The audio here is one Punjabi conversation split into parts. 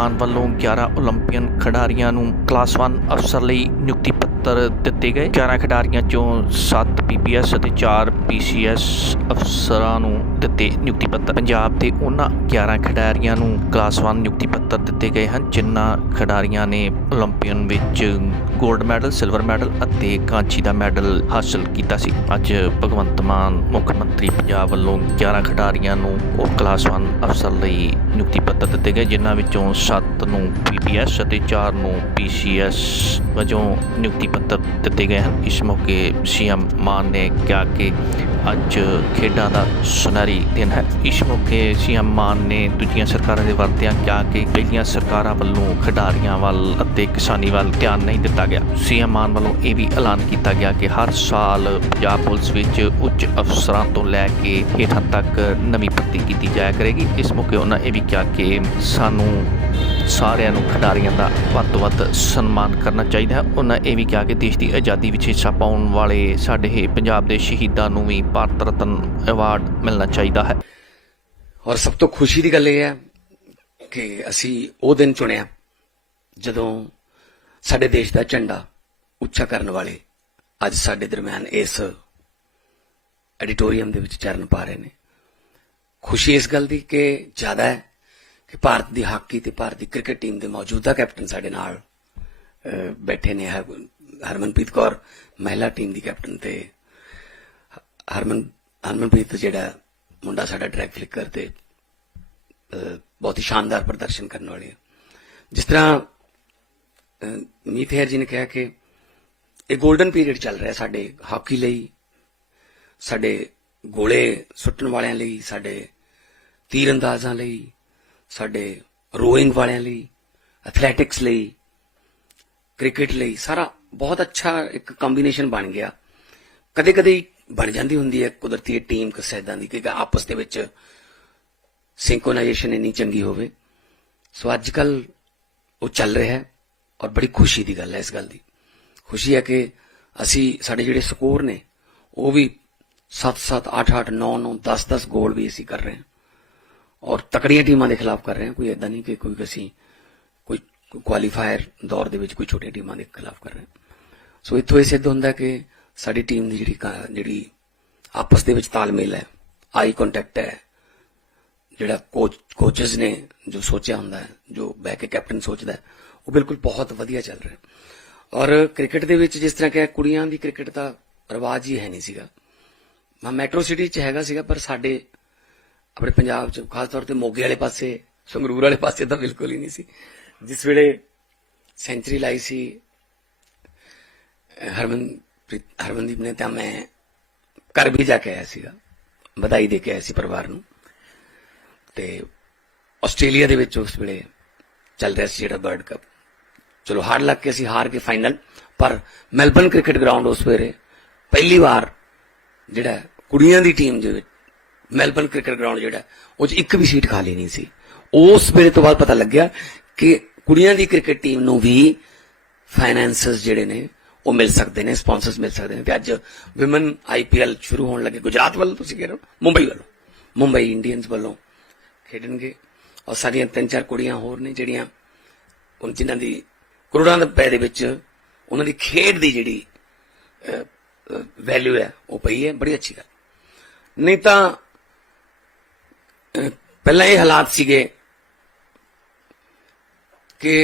ਮਾਨ ਵੱਲੋਂ 11 올림픽 ਖਿਡਾਰੀਆਂ ਨੂੰ ਕਲਾਸ 1 ਅਫਸਰ ਲਈ ਨਿਯੁਕਤੀ ਪੱਤਰ ਦਿੱਤੇ ਗਏ 11 ਖਿਡਾਰੀਆਂ ਚੋਂ 7 ਪੀਪੀਐਸ ਅਤੇ 4 ਪੀਸੀਐਸ ਅਫਸਰਾਂ ਨੂੰ ਦਿੱਤੇ ਨਿਯੁਕਤੀ ਪੱਤਰ ਪੰਜਾਬ ਦੇ ਉਹਨਾਂ 11 ਖਿਡਾਰੀਆਂ ਨੂੰ ਕਲਾਸ 1 ਨਿਯੁਕਤੀ ਪੱਤਰ ਦਿੱਤੇ ਗਏ ਹਨ ਜਿਨ੍ਹਾਂ ਖਿਡਾਰੀਆਂ ਨੇ 올림픽 ਵਿੱਚ 골ਡ ਮੈਡਲ ਸਿਲਵਰ ਮੈਡਲ ਅਤੇ ਕਾਂਚੀ ਦਾ ਮੈਡਲ ਹਾਸਲ ਕੀਤਾ ਸੀ ਅੱਜ ਭਗਵੰਤ ਮਾਨ ਮੁੱਖ ਮੰਤਰੀ ਪੰਜਾਬ ਵੱਲੋਂ 11 ਖਿਡਾਰੀਆਂ ਨੂੰ ਉਹ ਕਲਾਸ 1 ਅਫਸਰ ਲਈ ਨਿਯੁਕਤੀ ਪੱਤਰ ਦਿੱਤੇ ਗਏ ਜਿਨ੍ਹਾਂ ਵਿੱਚੋਂ 7 ਨੂੰ ਪੀਪੀਐਸ ਅਤੇ 4 ਨੂੰ ਪੀਸੀਐਸ ਵਜੋਂ ਨਿਯੁਕਤੀ ਪੱਤਰ ਦਿੱਤੇ ਗਏ ਹਨ ਇਸ ਮੌਕੇ ਸੀਐਮ ਮਾਨ ਨੇ ਕਿਹਾ ਕਿ ਅੱਜ ਖੇਡਾਂ ਦਾ ਸੁਨਹਿਰੀ ਭਾਰੀ ਦਿਨ ਹੈ ਇਸ ਮੌਕੇ ਸੀਐਮ ਮਾਨ ਨੇ ਦੂਜੀਆਂ ਸਰਕਾਰਾਂ ਦੇ ਵਰਤਿਆਂ ਜਾ ਕੇ ਪਹਿਲੀਆਂ ਸਰਕਾਰਾਂ ਵੱਲੋਂ ਖਿਡਾਰੀਆਂ ਵੱਲ ਅਤੇ ਕਿਸਾਨੀ ਵੱਲ ਧਿਆਨ ਨਹੀਂ ਦਿੱਤਾ ਗਿਆ ਸੀਐਮ ਮਾਨ ਵੱਲੋਂ ਇਹ ਵੀ ਐਲਾਨ ਕੀਤਾ ਗਿਆ ਕਿ ਹਰ ਸਾਲ ਪੰਜਾਬ ਪੁਲਿਸ ਵਿੱਚ ਉੱਚ ਅਫਸਰਾਂ ਤੋਂ ਲੈ ਕੇ ਹੇਠਾਂ ਤੱਕ ਨਵੀਂ ਭਰਤੀ ਕੀਤੀ ਜਾਇਆ ਕਰੇਗੀ ਇਸ ਮੌਕੇ ਉਹਨਾਂ ਇਹ ਵੀ ਕਿਹਾ ਕਿ ਸਾਨੂੰ ਸਾਰਿਆਂ ਨੂੰ ਖਿਡਾਰੀਆਂ ਦਾ ਵੱਧ ਤੋਂ ਵੱਧ ਸਨਮਾਨ ਕਰਨਾ ਚਾਹੀਦਾ ਹੈ ਉਹਨਾਂ ਇਹ ਵੀ ਕਿਹਾ ਕਿ ਦੇਸ਼ ਦੀ ਆਜ਼ਾਦੀ ਵਿੱਚ ਹਿੱਸਾ ਪਾਉਣ ਵਾਲੇ ਸਾਡੇ ਪੰਜਾਬ ਦੇ ਸ਼ਹੀਦਾਂ ਨੂੰ ਵੀ ਭਾਰਤ ਰਤਨ ਅਵਾਰਡ ਮਿਲਣਾ ਚਾਹੀਦਾ ਹੈ ਔਰ ਸਭ ਤੋਂ ਖੁਸ਼ੀ ਦੀ ਗੱਲ ਇਹ ਹੈ ਕਿ ਅਸੀਂ ਉਹ ਦਿਨ ਚੁਣਿਆ ਜਦੋਂ ਸਾਡੇ ਦੇਸ਼ ਦਾ ਝੰਡਾ ਉੱਚਾ ਕਰਨ ਵਾਲੇ ਅੱਜ ਸਾਡੇ ਦਰਮਿਆਨ ਇਸ ਐਡੀਟੋਰੀਅਮ ਦੇ ਵਿੱਚ ਚਰਨ ਪਾ ਰਹੇ ਨੇ ਖੁਸ਼ੀ ਇਸ ਗੱਲ ਦੀ ਕਿ ਜ਼ਿਆਦਾ ਹੈ ਕਿ ਭਾਰਤ ਦੀ ਹਾਕੀ ਤੇ ਭਾਰਤ ਦੀ ਕ੍ਰਿਕਟ ਟੀਮ ਦੇ ਮੌਜੂਦਾ ਕੈਪਟਨ ਸਾਡੇ ਨਾਲ ਬੈਠੇ ਨੇ ਹਰਮਨਪ੍ਰੀਤ ਕੌਰ ਮਹਿਲਾ ਟੀਮ ਦੀ ਕੈਪਟਨ ਤੇ ਹਰਮਨ ਹਰਮਨਪ੍ਰੀਤ ਜਿਹੜਾ ਮੁੰਡਾ ਸਾਡਾ ਟਰੈਕ ਫਲਿੱਕਰ ਤੇ ਬਹੁਤ ਹੀ ਸ਼ਾਨਦਾਰ ਪ੍ਰਦਰਸ਼ਨ ਕਰਨ ਵਾਲੇ ਜਿਸ ਤਰ੍ਹਾਂ ਮੀਥੇਰ ਜੀ ਨੇ ਕਿਹਾ ਕਿ ਇਹ 골ਡਨ ਪੀਰੀਅਡ ਚੱਲ ਰਿਹਾ ਸਾਡੇ ਹਾਕੀ ਲਈ ਸਾਡੇ ਗੋਲੇ ਸੁੱਟਣ ਵਾਲਿਆਂ ਲਈ ਸਾਡੇ ਤੀਰ ਅੰਦਾਜ਼ਾਂ ਲਈ ਸਾਡੇ ਰੋਇੰਗ ਵਾਲਿਆਂ ਲਈ ਐਥਲੈਟਿਕਸ ਲਈ ਕ੍ਰਿਕਟ ਲਈ ਸਾਰਾ ਬਹੁਤ ਅੱਛਾ ਇੱਕ ਕੰਬੀਨੇਸ਼ਨ ਬਣ ਗਿਆ ਕਦੇ ਕਦੇ ਬਣ ਜਾਂਦੀ ਹੁੰਦੀ ਹੈ ਕੁਦਰਤੀ ਟੀਮ ਕਿਸੇ ਇਦਾਂ ਦੀ ਕਿ ਆਪਸ ਦੇ ਵਿੱਚ ਸਿੰਕੋਨਾਈਜੇਸ਼ਨ ਇੰਨੀ ਚੰਗੀ ਹੋਵੇ ਸੋ ਅੱਜ ਕੱਲ ਉਹ ਚੱਲ ਰਿਹਾ ਹੈ ਔਰ ਬੜੀ ਖੁਸ਼ੀ ਦੀ ਗੱਲ ਹੈ ਇਸ ਗੱਲ ਦੀ ਖੁਸ਼ੀ ਹੈ ਕਿ ਅਸੀਂ ਸਾਡੇ ਜਿਹੜੇ ਸਕੋਰ ਨੇ ਉਹ ਵੀ 7 7 8 8 9 9 10 10 ਗੋਲ ਵੀ ਅਸੀਂ ਕਰ ਰਹੇ ਹਾਂ ਔਰ ਤਕੜੀਆਂ ਟੀਮਾਂ ਦੇ ਖਿਲਾਫ ਕਰ ਰਹੇ ਹਾਂ ਕੋਈ ਐਦਾਂ ਨਹੀਂ ਕਿ ਕੋਈ ਕਸੀ ਕੋਈ ਕੁਆਲੀਫਾਇਰ ਦੌਰ ਦੇ ਵਿੱਚ ਕੋਈ ਛੋਟੀਆਂ ਟੀਮਾਂ ਦੇ ਖਿਲਾਫ ਕਰ ਰਹੇ ਹਾਂ ਸੋ ਇਥੋਂ ਇਹ ਸਿੱਧ ਹੁੰਦਾ ਕਿ ਸਾਡੀ ਟੀਮ ਦੀ ਜਿਹੜੀ ਜਿਹੜੀ ਆਪਸ ਦੇ ਵਿੱਚ ਤਾਲਮੇਲ ਹੈ ਆਈ ਕੰਟੈਕਟ ਹੈ ਜਿਹੜਾ ਕੋਚ ਕੋਚਸ ਨੇ ਜੋ ਸੋਚਿਆ ਹੁੰਦਾ ਹੈ ਜੋ ਬੈ ਕੇ ਕੈਪਟਨ ਸੋਚਦਾ ਹੈ ਉਹ ਬਿਲਕੁਲ ਬਹੁਤ ਵਧੀਆ ਚੱਲ ਰਿਹਾ ਔਰ ਕ੍ਰਿਕਟ ਦੇ ਵਿੱਚ ਜਿਸ ਤਰ੍ਹਾਂ ਕਿ ਕੁੜੀਆਂ ਦੀ ਕ੍ਰਿਕਟ ਦਾ ਰਿਵਾਜ ਹੀ ਹੈ ਨਹੀਂ ਸੀਗਾ ਮੈਂ ਮੈਟਰੋ ਸਿਟੀ 'ਚ ਹੈਗਾ ਸੀਗਾ ਪਰ ਸਾਡੇ ਆਪਣੇ ਪੰਜਾਬ 'ਚ ਖਾਸ ਤੌਰ ਤੇ ਮੋਗੇ ਵਾਲੇ ਪਾਸੇ ਸੰਗਰੂਰ ਵਾਲੇ ਪਾਸੇ ਤਾਂ ਬਿਲਕੁਲ ਹੀ ਨਹੀਂ ਸੀ ਜਿਸ ਵੇਲੇ ਸੈਂਚਰੀ ਲਾਈ ਸੀ ਹਰਮਨ ਹਰਮਨਦੀਪ ਨੇ ਤਾਂ ਮੈਂ ਕਰ ਵੀ ਜਾ ਕੇ ਆਇਆ ਸੀਗਾ ਵਧਾਈ ਦੇ ਕੇ ਆਇਆ ਸੀ ਪਰਿਵਾਰ ਨੂੰ ਤੇ ਆਸਟ੍ਰੇਲੀਆ ਦੇ ਵਿੱਚ ਉਸ ਵੇਲੇ ਚੱਲ ਰਿਹਾ ਸੀ ਜਿਹੜਾ ਵਰਲਡ ਕੱਪ ਚਲੋ ਹਾਰ ਲੱਗ ਕੇ ਅਸੀਂ ਹਾਰ ਕੇ ਫਾਈਨਲ ਪਰ ਮੈਲਬਨ ਕ੍ਰਿਕਟ ਗਰਾਊਂਡ ਉਸ ਵੇਲੇ ਪਹਿਲੀ ਵਾਰ ਜਿਹੜਾ ਕੁੜੀਆਂ ਦੀ ਟੀਮ ਦੇ ਵਿੱਚ ਮੈਲਬਨ ਕ੍ਰਿਕਟ ਗਰਾਊਂਡ ਜਿਹੜਾ ਉਹ 'ਚ ਇੱਕ ਵੀ ਸੀਟ ਖਾਲੀ ਨਹੀਂ ਸੀ ਉਸ ਵੇਲੇ ਤੋਂ ਬਾਅਦ ਪਤਾ ਲੱਗਿਆ ਕਿ ਕੁੜੀਆਂ ਦੀ ਕ੍ਰਿਕਟ ਟੀਮ ਨੂੰ ਵੀ ਫਾਈਨੈਂਸਸ ਜਿਹੜੇ ਨੇ ਉਹ ਮਿਲ ਸਕਦੇ ਨੇ ਸਪਾਂਸਰਸ ਮਿਲ ਸਕਦੇ ਨੇ ਤੇ ਅੱਜ ਔਮਨ ਆਈਪੀਐਲ ਸ਼ੁਰੂ ਹੋਣ ਲੱਗੇ ਗੁਜਰਾਤ ਵੱਲ ਤੁਸੀਂ ਕਹਿ ਰਹੇ ਹੋ ਮੁੰਬਈ ਵੱਲ ਮੁੰਬਈ ਇੰਡੀਅਨਸ ਵੱਲੋਂ ਖੇਡਣਗੇ ਔਰ ਸਾਡੀਆਂ ਤਿੰਨ ਚਾਰ ਕੁੜੀਆਂ ਹੋਰ ਨੇ ਜਿਹੜੀਆਂ ਉਹਨਾਂ ਜਿਨ੍ਹਾਂ ਦੀ ਕਰੋੜਾਂ ਦੇ ਪੈਸੇ ਵਿੱਚ ਉਹਨਾਂ ਦੀ ਖੇਡ ਦੀ ਜਿਹੜੀ ਵੈਲਿਊ ਹੈ ਉਹ ਪਈ ਹੈ ਬੜੀ ਅੱਛੀ ਗੱਲ ਨਹੀਂ ਤਾਂ ਪਹਿਲਾਂ ਇਹ ਹਾਲਾਤ ਸੀਗੇ ਕਿ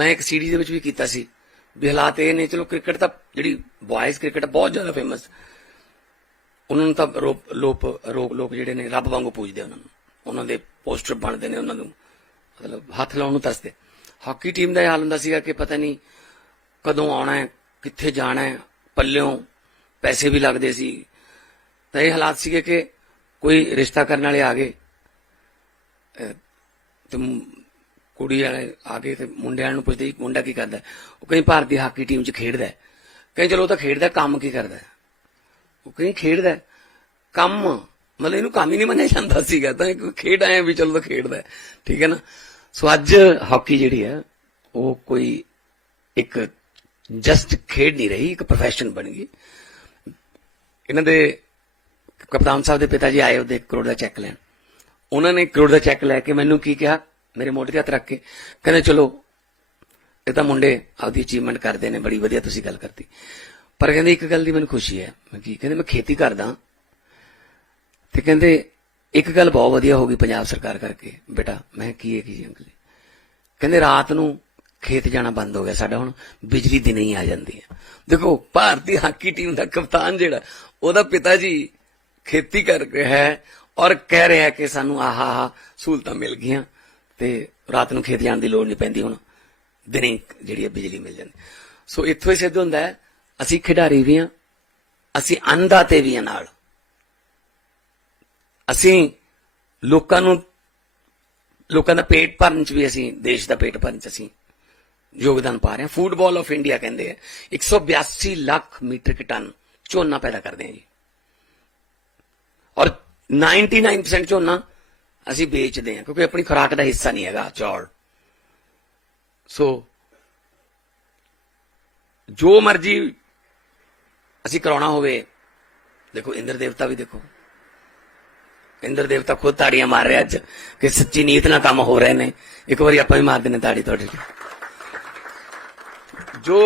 ਮੈਂ ਇੱਕ ਸੀਰੀਜ਼ ਦੇ ਵਿੱਚ ਵੀ ਕੀਤਾ ਸੀ ਵੀ ਹਾਲਾਤ ਇਹ ਨੇ ਚਲੋ ਕ੍ਰਿਕਟ ਤਾਂ ਜਿਹੜੀ ਬॉयਜ਼ ਕ੍ਰਿਕਟ ਬਹੁਤ ਜ਼ਿਆਦਾ ਫੇਮਸ ਉਹਨਾਂ ਨੂੰ ਤਾਂ ਲੋਪ ਲੋਕ ਜਿਹੜੇ ਨੇ ਰੱਬ ਵਾਂਗੂ ਪੂਜਦੇ ਉਹਨਾਂ ਨੂੰ ਉਹਨਾਂ ਦੇ ਪੋਸਟਰ ਬਣਦੇ ਨੇ ਉਹਨਾਂ ਨੂੰ ਮਤਲਬ ਹੱਥ ਲਾਉਣ ਨੂੰ ਤਰਸਦੇ ਹਾਕੀ ਟੀਮ ਦਾ ਇਹ ਹਾਲ ਹੁੰਦਾ ਸੀਗਾ ਕਿ ਪਤਾ ਨਹੀਂ ਕਦੋਂ ਆਉਣਾ ਹੈ ਕਿੱਥੇ ਜਾਣਾ ਹੈ ਪੱਲਿਓਂ ਪੈਸੇ ਵੀ ਲੱਗਦੇ ਸੀ ਤਾਂ ਇਹ ਹਾਲਾਤ ਸੀਗੇ ਕਿ ਕੋਈ ਰਿਸ਼ਤਾ ਕਰਨ ਵਾਲੇ ਆ ਗਏ ਤੇ ਕੁੜੀ ਵਾਲੇ ਆ ਗਏ ਤੇ ਮੁੰਡਿਆਂ ਨੂੰ ਪੁੱਛਦੇ ਮੁੰਡਾ ਕੀ ਕਰਦਾ ਉਹ ਕਹਿੰਦੇ ਭਾਰਤੀ ਹਾਕੀ ਟੀਮ 'ਚ ਖੇਡਦਾ ਕਹਿੰਦੇ ਚਲੋ ਉਹ ਤਾਂ ਖੇਡਦਾ ਕੰਮ ਕੀ ਕਰਦਾ ਉਹ ਕਹਿੰਦੇ ਖੇਡਦਾ ਕੰਮ ਮਤਲਬ ਇਹਨੂੰ ਕੰਮ ਹੀ ਨਹੀਂ ਮੰਨਿਆ ਜਾਂਦਾ ਸੀਗਾ ਤਾਂ ਖੇਡ ਆਇਆ ਵੀ ਚਲੋ ਤਾਂ ਖੇਡਦਾ ਠੀਕ ਹੈ ਨਾ ਸੋ ਅੱਜ ਹਾਕੀ ਜਿਹੜੀ ਹੈ ਉਹ ਕੋਈ ਇੱਕ ਜਸਟ ਖੇਡ ਨਹੀਂ ਰਹੀ ਇੱਕ profession ਬਣ ਗਈ ਇਹਨਾਂ ਦੇ ਕਪਤਾਨ ਸਾਹਿਬ ਦੇ ਪਿਤਾ ਜੀ ਆਏ ਉਹਦੇ 1 ਕਰੋੜ ਦਾ ਚੈੱਕ ਲੈਣ ਉਹਨਾਂ ਨੇ ਕਰੋੜ ਦਾ ਚੈੱਕ ਲੈ ਕੇ ਮੈਨੂੰ ਕੀ ਕਿਹਾ ਮੇਰੇ ਮੋਢੇ ਤੇ ਹੱਥ ਰੱਖ ਕੇ ਕਹਿੰਦੇ ਚਲੋ ਇਹ ਤਾਂ ਮੁੰਡੇ ਆਪਦੀ ਅਚੀਵਮੈਂਟ ਕਰਦੇ ਨੇ ਬੜੀ ਵਧੀਆ ਤੁਸੀਂ ਗੱਲ ਕਰਤੀ ਪਰ ਕਹਿੰਦੇ ਇੱਕ ਗੱਲ ਦੀ ਮੈਨੂੰ ਖੁਸ਼ੀ ਹੈ ਮੈਂ ਕੀ ਕਹਿੰਦੇ ਮੈਂ ਖੇਤੀ ਕਰਦਾ ਤੇ ਕਹਿੰਦੇ ਇੱਕ ਗੱਲ ਬਹੁਤ ਵਧੀਆ ਹੋ ਗਈ ਪੰਜਾਬ ਸਰਕਾਰ ਕਰਕੇ ਬੇਟਾ ਮੈਂ ਕੀ ਇਹ ਕੀ ਅੰਕਲ ਕਹਿੰਦੇ ਰਾਤ ਨੂੰ ਖੇਤ ਜਾਣਾ ਬੰਦ ਹੋ ਗਿਆ ਸਾਡਾ ਹੁਣ ਬਿਜਲੀ ਦਿਨੇ ਹੀ ਆ ਜਾਂਦੀ ਹੈ ਦੇਖੋ ਭਾਰਤੀ ਹਾਕੀ ਟੀਮ ਦਾ ਕਪਤਾਨ ਜਿਹੜਾ ਉਹਦਾ ਪਿਤਾ ਜੀ ਖੇਤੀ ਕਰ ਰਿਹਾ ਹੈ ਔਰ ਕਹਿ ਰਿਹਾ ਕਿ ਸਾਨੂੰ ਆਹਾ ਆਹਾ ਸਹੂਲਤਾਂ ਮਿਲ ਗਈਆਂ ਤੇ ਰਾਤ ਨੂੰ ਖੇਤ ਜਾਣ ਦੀ ਲੋੜ ਨਹੀਂ ਪੈਂਦੀ ਹੁਣ ਦਿਨੇ ਜਿਹੜੀ ਬਿਜਲੀ ਮਿਲ ਜਾਂਦੀ ਸੋ ਇੱਥੋਂ ਹੀ ਸਿੱਧ ਹੁੰਦਾ ਹੈ ਅਸੀਂ ਖਿਡਾਰੀ ਵੀ ਆ ਅਸੀਂ ਅੰਦਾਤੇ ਵੀ ਆ ਨਾਲ ਅਸੀਂ ਲੋਕਾਂ ਨੂੰ ਲੋਕਾਂ ਦਾ ਪੇਟ ਭਰਨ ਚ ਵੀ ਅਸੀਂ ਦੇਸ਼ ਦਾ ਪੇਟ ਭਰਨ ਚ ਅਸੀਂ ਯੋਗਦਾਨ ਪਾ ਰਹੇ ਹਾਂ ਫੁੱਟਬਾਲ ਆਫ ਇੰਡੀਆ ਕਹਿੰਦੇ ਆ 182 ਲੱਖ ਮੀਟ੍ਰਿਕ ਟਨ ਝੋਨਾ ਪੈਦਾ ਕਰਦੇ ਆ ਜੀ ਔਰ 99% ਝੋਨਾ ਅਸੀਂ ਵੇਚਦੇ ਹਾਂ ਕਿਉਂਕਿ ਆਪਣੀ ਖੁਰਾਕ ਦਾ ਹਿੱਸਾ ਨਹੀਂ ਹੈਗਾ ਚੌਲ ਸੋ ਜੋ ਮਰਜੀ ਅਸੀਂ ਕਰਾਉਣਾ ਹੋਵੇ ਦੇਖੋ ਇੰਦਰ ਦੇਵਤਾ ਵੀ ਦੇਖੋ ਇੰਦਰ ਦੇਵਤਾ ਖੁਦ ਤਾੜੀਆਂ ਮਾਰ ਰਿਹਾ ਅੱਜ ਕਿ ਸੱਚੀ ਨੀਤ ਨਾਲ ਕੰਮ ਹੋ ਰਹੇ ਨੇ ਇੱਕ ਵਾਰੀ ਆਪਾਂ ਵੀ ਮਾਰ ਦਿੰਨੇ ਤਾੜੀ ਤੁਹਾਡੇ ਲਈ ਜੋ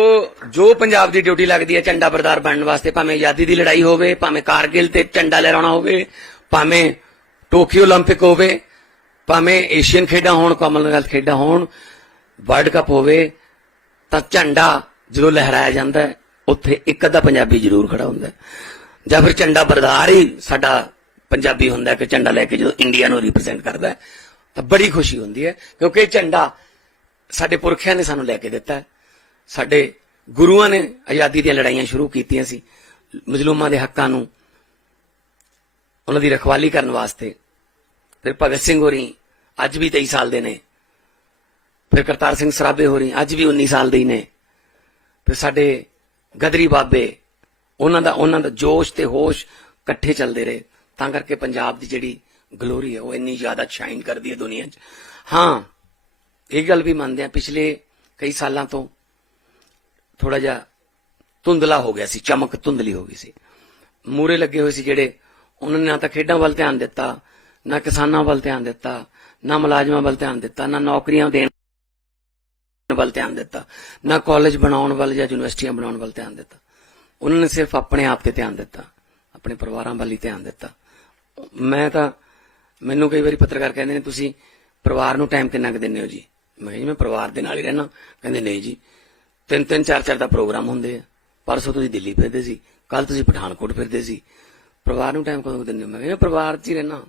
ਜੋ ਪੰਜਾਬ ਦੀ ਡਿਊਟੀ ਲੱਗਦੀ ਹੈ ਝੰਡਾ ਬਰਦਾਰ ਬਣਨ ਵਾਸਤੇ ਭਾਵੇਂ ਆਜ਼ਾਦੀ ਦੀ ਲੜਾਈ ਹੋਵੇ ਭਾਵੇਂ ਕਾਰਗਿਲ ਤੇ ਝੰਡਾ ਲਹਿਰਾਉਣਾ ਹੋਵੇ ਭਾਵੇਂ ਟੋਕੀਓ 올림픽 ਹੋਵੇ ਭਾਵੇਂ ਏਸ਼ੀਅਨ ਖੇਡਾਂ ਹੋਣ ਕਾਮਨਵੈਲਥ ਖੇਡਾਂ ਹੋਣ ਵਰਲਡ ਕੱਪ ਹੋਵੇ ਤਾਂ ਝੰਡਾ ਜਦੋਂ ਲਹਿਰਾਇਆ ਜਾਂਦਾ ਹੈ ਉੱਥੇ ਇੱਕ ਅੱਧਾ ਪੰਜਾਬੀ ਜ਼ਰੂਰ ਖੜਾ ਹੁੰਦਾ ਹੈ ਜਾਂ ਫਿਰ ਝੰਡਾ ਬਰਦਾਰ ਹੀ ਸਾਡਾ ਪੰਜਾਬੀ ਹੁੰਦਾ ਹੈ ਕਿ ਝੰਡਾ ਲੈ ਕੇ ਜਦੋਂ ਇੰਡੀਆ ਨੂੰ ਰਿਪਰੈਜ਼ੈਂਟ ਕਰਦਾ ਹੈ ਤਾਂ ਬੜੀ ਖੁਸ਼ੀ ਹੁੰਦੀ ਹੈ ਕਿਉਂਕਿ ਇਹ ਝੰਡਾ ਸਾਡੇ ਪੁਰਖਿਆਂ ਨੇ ਸਾਨੂੰ ਲੈ ਕੇ ਦਿੱਤਾ ਹੈ ਸਾਡੇ ਗੁਰੂਆਂ ਨੇ ਆਜ਼ਾਦੀ ਦੀਆਂ ਲੜਾਈਆਂ ਸ਼ੁਰੂ ਕੀਤੀਆਂ ਸੀ ਮਜ਼ਲੂਮਾਂ ਦੇ ਹੱਕਾਂ ਨੂੰ ਉਹਨਾਂ ਦੀ ਰਖਵਾਲੀ ਕਰਨ ਵਾਸਤੇ ਫਿਰ ਭਗਤ ਸਿੰਘ ਹੋਰੀ ਅੱਜ ਵੀ 23 ਸਾਲ ਦੇ ਨੇ ਫਿਰ ਕਰਤਾਰ ਸਿੰਘ ਸਰਾਭੇ ਹੋਰੀ ਅੱਜ ਵੀ 19 ਸਾਲ ਦੇ ਨੇ ਫਿਰ ਸਾਡੇ ਗਦਰੀ ਬਾਬੇ ਉਹਨਾਂ ਦਾ ਉਹਨਾਂ ਦਾ ਜੋਸ਼ ਤੇ ਹੋਸ਼ ਇਕੱਠੇ ਚੱਲਦੇ ਰਹੇ ਤਾਂ ਕਰਕੇ ਪੰਜਾਬ ਦੀ ਜਿਹੜੀ ਗਲੋਰੀ ਹੈ ਉਹ ਇੰਨੀ ਜ਼ਿਆਦਾ ਸ਼ਾਈਨ ਕਰਦੀ ਹੈ ਦੁਨੀਆ 'ਚ ਹਾਂ ਇਹ ਗੱਲ ਵੀ ਮੰਨਦੇ ਆ ਪਿਛਲੇ ਕਈ ਸਾਲਾਂ ਤੋਂ ਥੋੜਾ ਜਿਹਾ ਧੁੰਦਲਾ ਹੋ ਗਿਆ ਸੀ ਚਮਕ ਧੁੰਦਲੀ ਹੋ ਗਈ ਸੀ ਮੂਰੇ ਲੱਗੇ ਹੋਏ ਸੀ ਜਿਹੜੇ ਉਹਨਾਂ ਨੇ ਨਾ ਤਾਂ ਖੇਡਾਂ ਵੱਲ ਧਿਆਨ ਦਿੱਤਾ ਨਾ ਕਿਸਾਨਾਂ ਵੱਲ ਧਿਆਨ ਦਿੱਤਾ ਨਾ ਮੁਲਾਜ਼ਮਾਂ ਵੱਲ ਧਿਆਨ ਦਿੱਤਾ ਨਾ ਨੌਕਰੀਆਂ ਦੇਣ ਵੱਲ ਧਿਆਨ ਦਿੱਤਾ ਨਾ ਕਾਲਜ ਬਣਾਉਣ ਵੱਲ ਜਾਂ ਯੂਨੀਵਰਸਿਟੀਆਂ ਬਣਾਉਣ ਵੱਲ ਧਿਆਨ ਦਿੱਤਾ ਉਹਨਾਂ ਨੇ ਸਿਰਫ ਆਪਣੇ ਆਪ ਤੇ ਧਿਆਨ ਦਿੱਤਾ ਆਪਣੇ ਪਰਿਵਾਰਾਂ ਵੱਲ ਹੀ ਧਿਆਨ ਦਿੱਤਾ ਮੈਂ ਤਾਂ ਮੈਨੂੰ ਕਈ ਵਾਰੀ ਪੱਤਰਕਾਰ ਕਹਿੰਦੇ ਨੇ ਤੁਸੀਂ ਪਰਿਵਾਰ ਨੂੰ ਟਾਈਮ ਕਿੰਨਾ ਕੁ ਦਿੰਦੇ ਹੋ ਜੀ ਮੈਂ ਜੀ ਮੈਂ ਪਰਿਵਾਰ ਦੇ ਨਾਲ ਹੀ ਰਹਿਣਾ ਕਹਿੰਦੇ ਨਹੀਂ ਜੀ ਤਿੰਨ ਤਿੰਨ ਚਾਰ ਚਾਰ ਦਾ ਪ੍ਰੋਗਰਾਮ ਹੁੰਦੇ ਆ ਪਰਸੋਂ ਤੁਸੀਂ ਦਿੱਲੀ ਫਿਰਦੇ ਸੀ ਕੱਲ ਤੁਸੀਂ ਪਠਾਨਕੋਟ ਫਿਰਦੇ ਸੀ ਪਰਿਵਾਰ ਨੂੰ ਟਾਈਮ ਕਦੋਂ ਦਿੰਦੇ ਮੈਂ ਕਿਹਾ ਪਰਿਵਾਰ 'ਚ ਹੀ ਰਹਿਣਾ